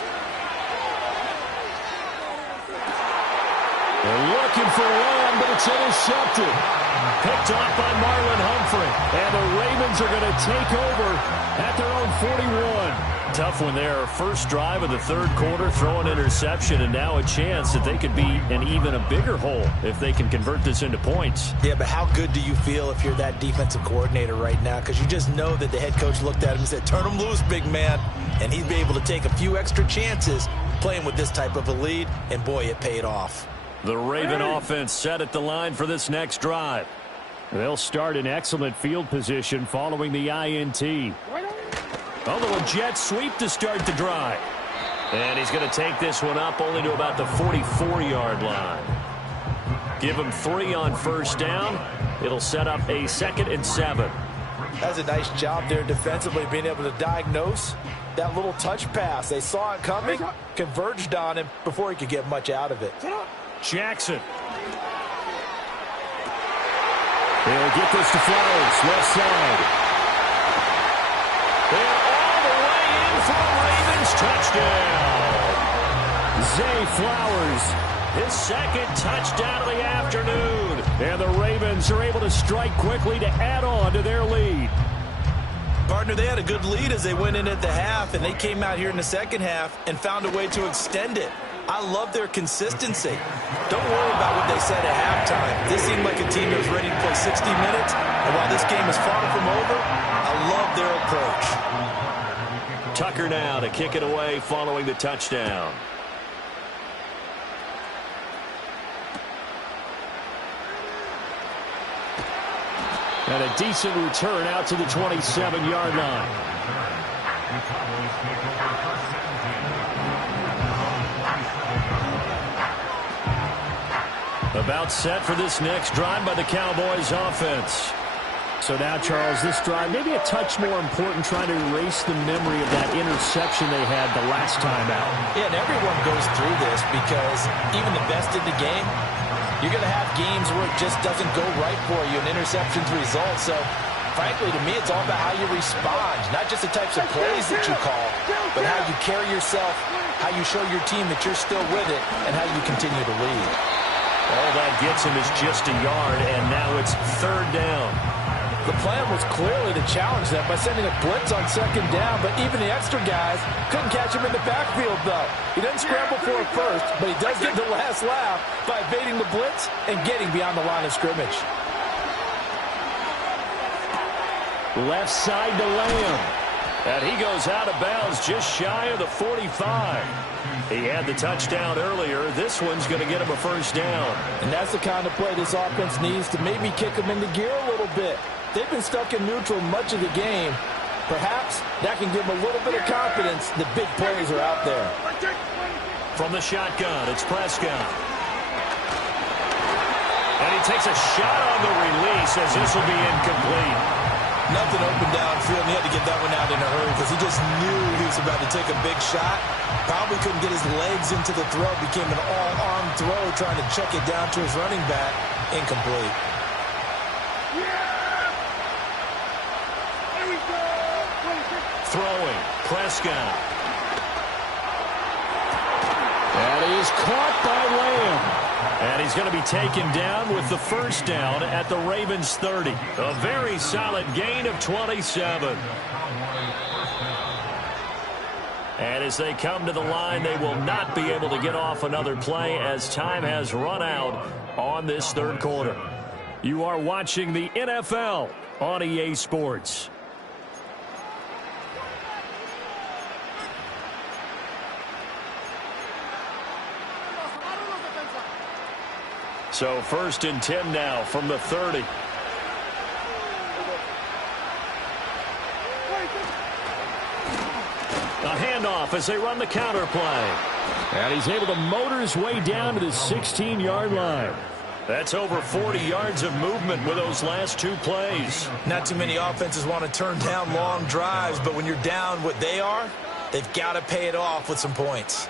They're looking for one, but it's intercepted. Picked off by Marlon Humphrey. And the Ravens are going to take over at their own 41. Tough one there. First drive of the third quarter, throw an interception, and now a chance that they could be in even a bigger hole if they can convert this into points. Yeah, but how good do you feel if you're that defensive coordinator right now? Because you just know that the head coach looked at him and said, turn him loose, big man. And he'd be able to take a few extra chances playing with this type of a lead, and boy, it paid off. The Raven offense set at the line for this next drive. They'll start in excellent field position following the INT. A little jet sweep to start the drive. And he's going to take this one up only to about the 44-yard line. Give him 3 on first down. It'll set up a 2nd and 7. That's a nice job there defensively, being able to diagnose that little touch pass. They saw it coming, converged on him before he could get much out of it. Jackson. He'll get this to Flowers, left side. And all the way in for the Ravens touchdown. Zay Flowers, his second touchdown of the afternoon. And the Ravens are able to strike quickly to add on to their lead. Partner, they had a good lead as they went in at the half, and they came out here in the second half and found a way to extend it. I love their consistency. Don't worry about what they said at halftime. This seemed like a team that was ready to play 60 minutes, and while this game is far from over, I love their approach. Tucker now to kick it away following the touchdown. And a decent return out to the 27-yard line. About set for this next drive by the Cowboys offense. So now, Charles, this drive maybe a touch more important, trying to erase the memory of that interception they had the last time out. Yeah, and everyone goes through this because even the best in the game, you're going to have games where it just doesn't go right for you, and interceptions result. So, frankly, to me, it's all about how you respond, not just the types of plays that you call, but how you carry yourself, how you show your team that you're still with it, and how you continue to lead. All that gets him is just a yard, and now it's third down. The plan was clearly to challenge them by sending a blitz on second down, but even the extra guys couldn't catch him in the backfield, though. He didn't scramble for it first, but he does get the last laugh by evading the blitz and getting beyond the line of scrimmage. Left side to Lamb. And he goes out of bounds just shy of the 45. He had the touchdown earlier. This one's going to get him a first down. And that's the kind of play this offense needs to maybe kick them into gear a little bit. They've been stuck in neutral much of the game. Perhaps that can give them a little bit of confidence. The big plays are out there. From the shotgun, it's Prescott. And he takes a shot on the release as this will be incomplete. Nothing open downfield, and he had to get that one out in a hurry because he just knew he was about to take a big shot. Probably couldn't get his legs into the throw. Became an all-arm throw, trying to check it down to his running back. Incomplete. Throwing, Prescott. And he is caught by Lamb. And he's going to be taken down with the first down at the Ravens 30. A very solid gain of 27. And as they come to the line, they will not be able to get off another play as time has run out on this third quarter. You are watching the NFL on EA Sports. So first and 10 now from the 30. A handoff as they run the counter play. And he's able to motor his way down to the 16-yard line. That's over 40 yards of movement with those last two plays. Not too many offenses want to turn down long drives, but when you're down what they are, they've got to pay it off with some points.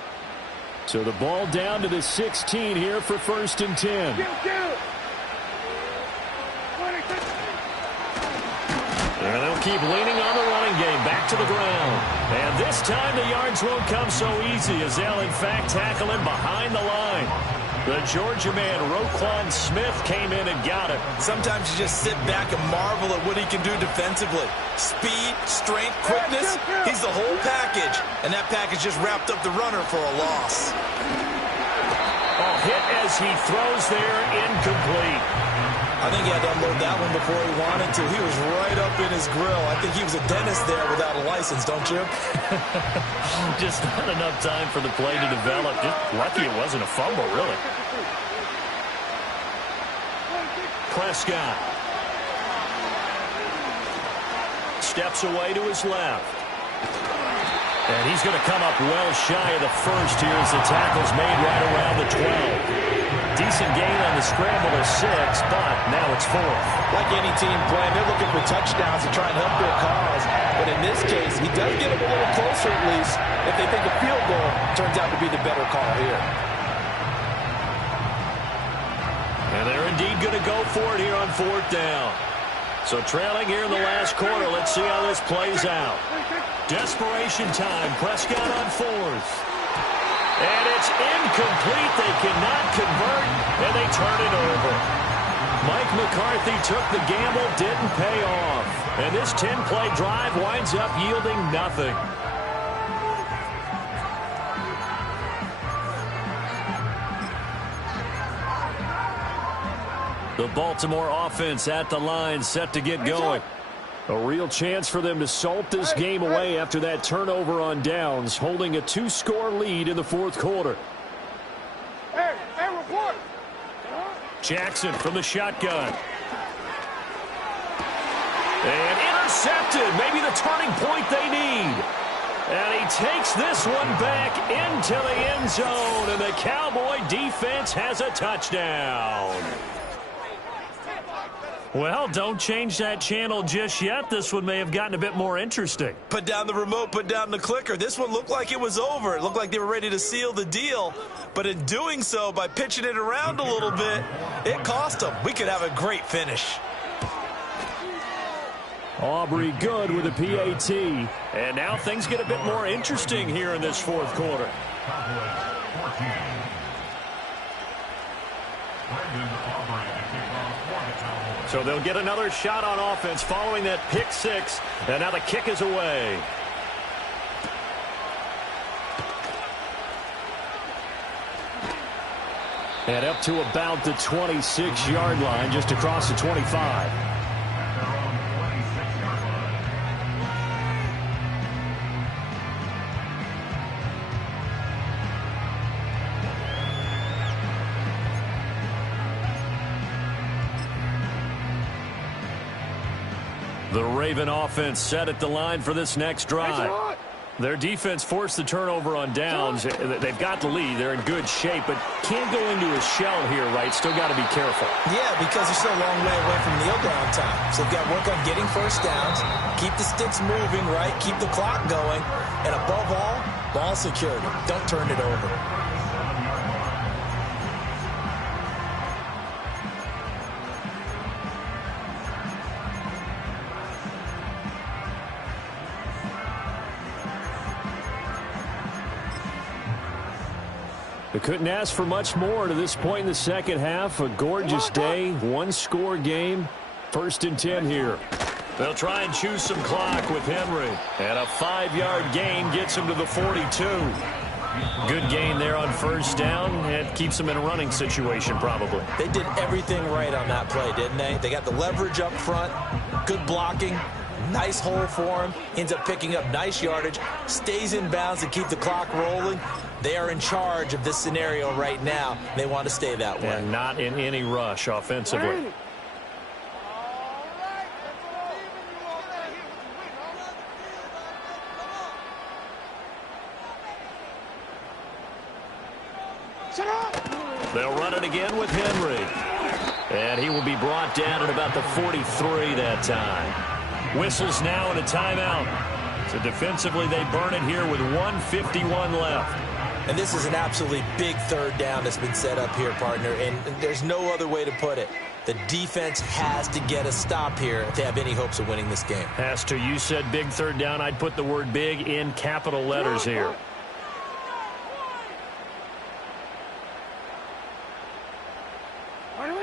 So the ball down to the 16 here for first and 10. And they'll keep leaning on the running game back to the ground. And this time the yards won't come so easy as they'll in fact tackle him behind the line. The Georgia man, Roquan Smith, came in and got it. Sometimes you just sit back and marvel at what he can do defensively. Speed, strength, quickness, he's the whole package. And that package just wrapped up the runner for a loss. A hit as he throws there, incomplete. I think he had to unload that one before he wanted to. He was right up in his grill. I think he was a dentist there without a license, don't you? Just not enough time for the play to develop. Just lucky it wasn't a fumble, really. Prescott steps away to his left. And he's going to come up well shy of the first here as the tackle's made right around the 12. decent gain on the scramble to 6, but now it's 4th. Like any team playing, they're looking for touchdowns to try and help their cause. But in this case, he does get them a little closer at least if they think a field goal turns out to be the better call here. And they're indeed going to go for it here on 4th down. So trailing here in the last quarter, let's see how this plays out. Desperation time, Prescott on 4th. And it's incomplete. They cannot convert, and they turn it over. Mike McCarthy took the gamble, didn't pay off. And this 10-play drive winds up yielding nothing. The Baltimore offense at the line, set to get going. A real chance for them to salt this game away after that turnover on downs, holding a 2-score lead in the 4th quarter. Report. Jackson from the shotgun. And intercepted, maybe the turning point they need. And he takes this one back into the end zone, and the Cowboy defense has a touchdown. Well, don't change that channel just yet. This one may have gotten a bit more interesting. Put down the remote, put down the clicker. This one looked like it was over. It looked like they were ready to seal the deal. But in doing so, by pitching it around a little bit, it cost them. We could have a great finish. Aubrey good with a PAT. And now things get a bit more interesting here in this 4th quarter. So they'll get another shot on offense following that pick 6. And now the kick is away. And up to about the 26-yard line, just across the 25. The Raven offense set at the line for this next drive. Their defense forced the turnover on downs. They've got the lead. They're in good shape, but can't go into a shell here, right? Still got to be careful. Yeah, because they're still a long way away from kneel down time. So they've got to work on getting first downs, keep the sticks moving, right? Keep the clock going. And above all, ball security. Don't turn it over. They couldn't ask for much more to this point in the second half. A gorgeous day, 1-score game. 1st and 10 here. They'll try and choose some clock with Henry. And a 5-yard gain gets him to the 42. Good gain there on 1st down. And keeps them in a running situation probably. They did everything right on that play, didn't they? They got the leverage up front, good blocking, nice hole for him, ends up picking up nice yardage, stays in bounds to keep the clock rolling. They are in charge of this scenario right now. They want to stay that way. And not in any rush offensively. They'll run it again with Henry. And he will be brought down at about the 43 that time. Whistles now and a timeout. So defensively they burn it here with 1:51 left. And this is an absolutely big 3rd down that's been set up here, partner. And there's no other way to put it. The defense has to get a stop here if they have any hopes of winning this game. Has to. You said big 3rd down. I'd put the word big in capital letters here.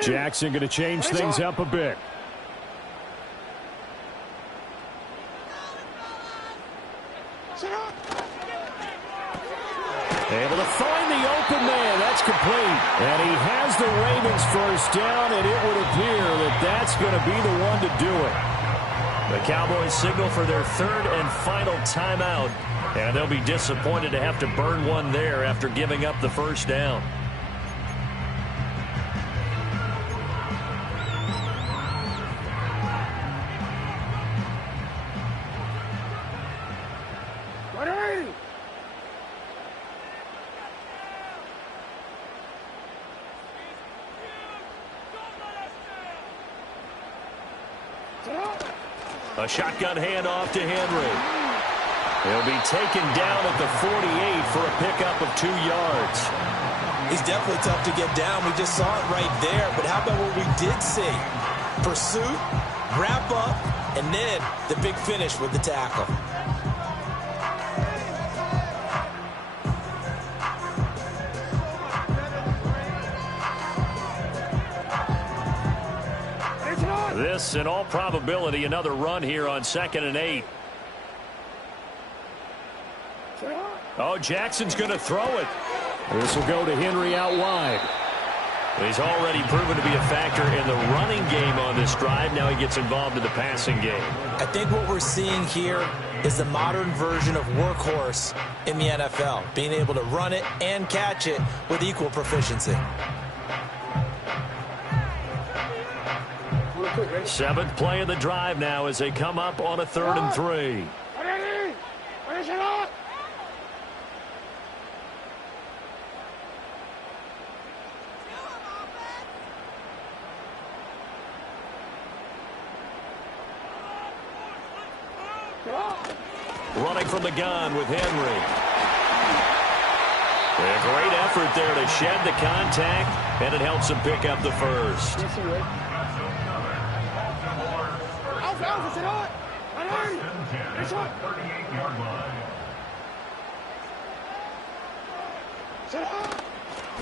Jackson going to change things up a bit. Able to find the open man. That's complete. And he has the Ravens 1st down, and it would appear that that's going to be the one to do it. The Cowboys signal for their 3rd and final timeout, and they'll be disappointed to have to burn one there after giving up the 1st down. A shotgun handoff to Henry. He'll be taken down at the 48 for a pickup of 2 yards. He's definitely tough to get down. We just saw it right there. But how about what we did see? Pursuit, wrap up, and then the big finish with the tackle. This, in all probability, another run here on 2nd and 8. Oh, Jackson's going to throw it. This will go to Henry out wide. He's already proven to be a factor in the running game on this drive. Now he gets involved in the passing game. I think what we're seeing here is the modern version of workhorse in the NFL, being able to run it and catch it with equal proficiency. 7th play of the drive now as they come up on a 3rd and 3. Running from the gun with Henry. A great effort there to shed the contact, and it helps him pick up the first.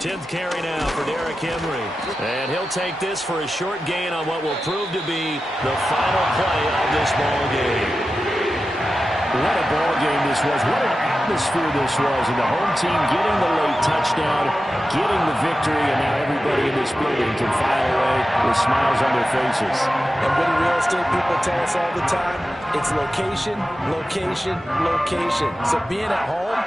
Tenth carry now for Derrick Henry. And he'll take this for a short gain on what will prove to be the final play of this ball game. What a ball game this was. What an atmosphere this was. And the home team getting the late touchdown, getting the victory, and now everybody in this building can file away with smiles on their faces. And what do real estate people tell us all the time? It's location, location, location. So being at home,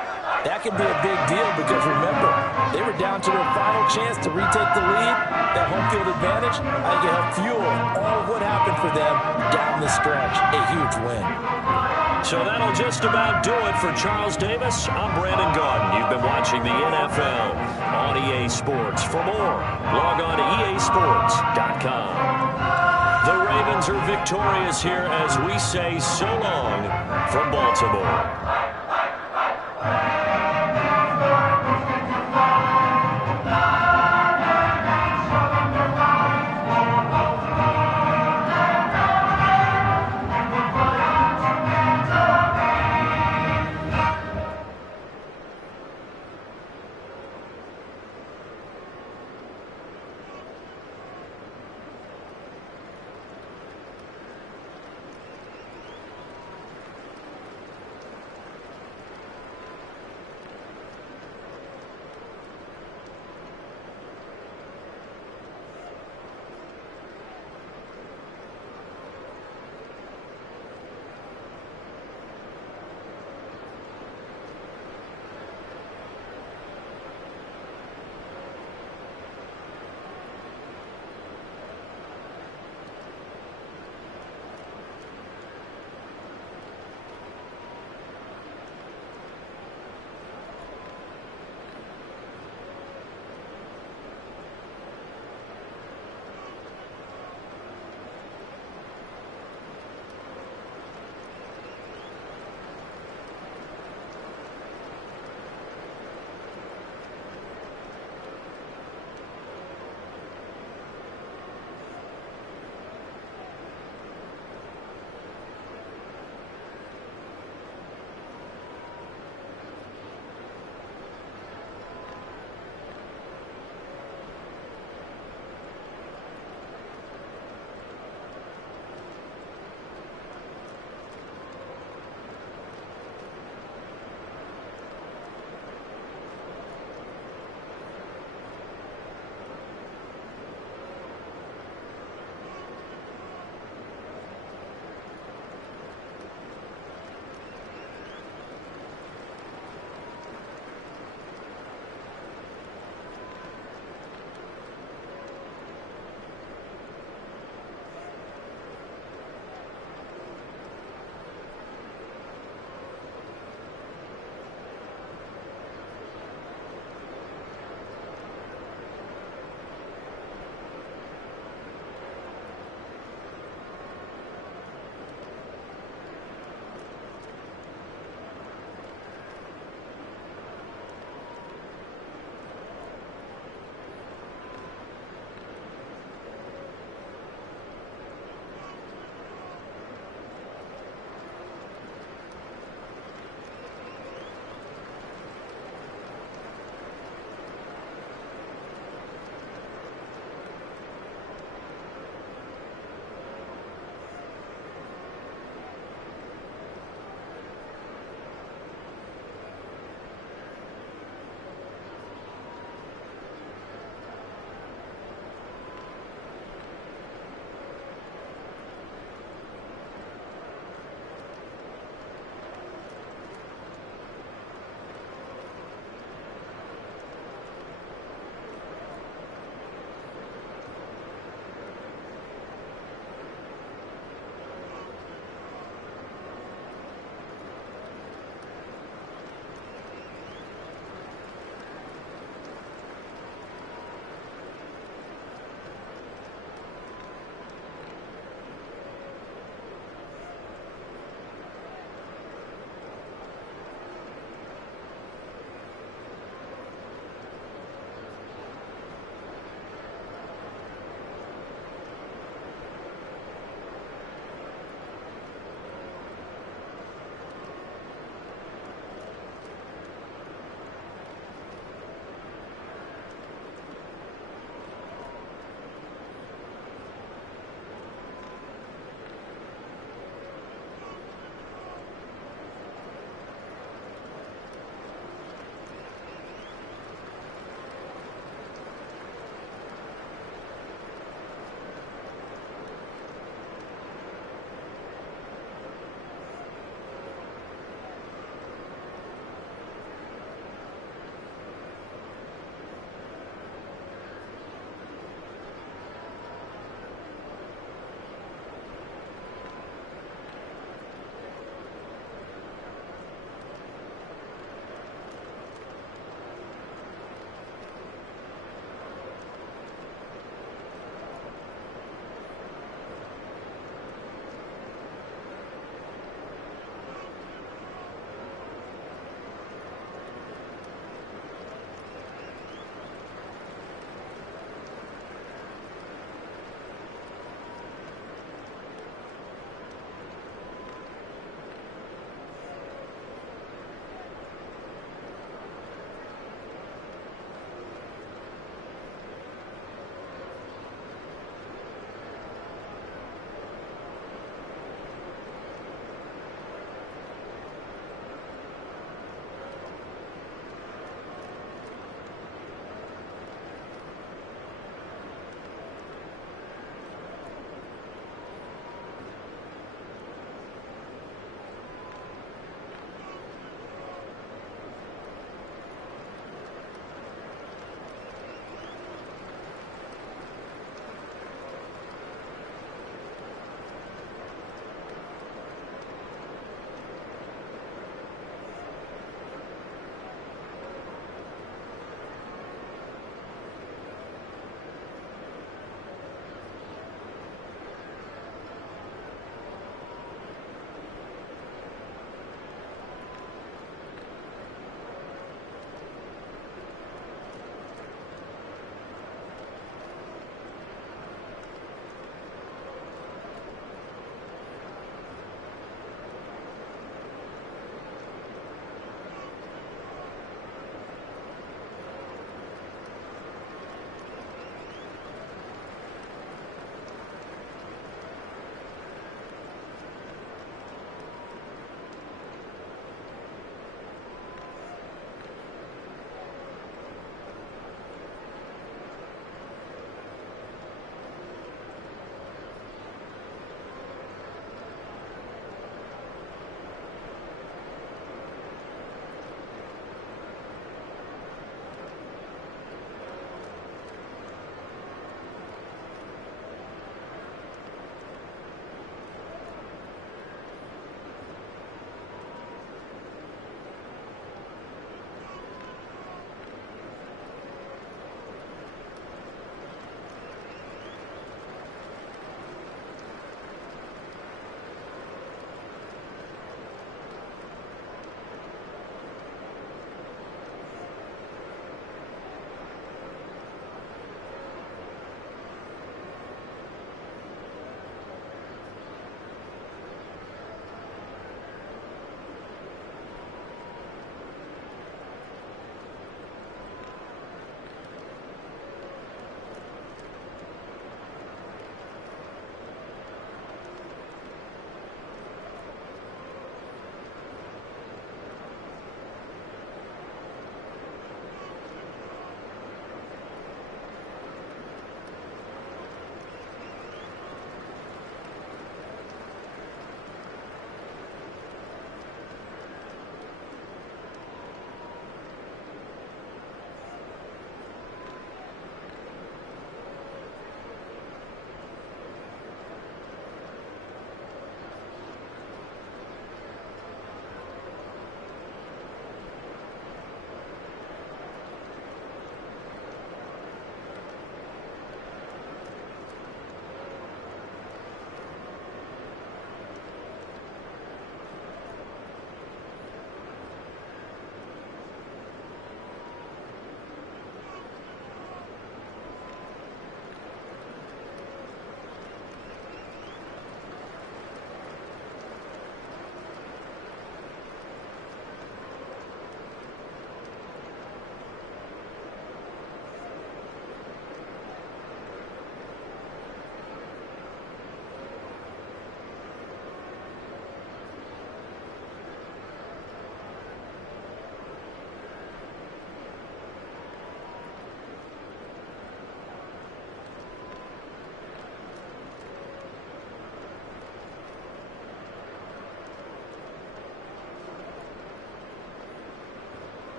that can be a big deal because remember, they were down to their final chance to retake the lead. That home field advantage, I think it helped fuel all of what happened for them down the stretch. A huge win. So that'll just about do it for Charles Davis. I'm Brandon Gaudin. You've been watching the NFL on EA Sports. For more, log on to easports.com. The Ravens are victorious here as we say so long from Baltimore.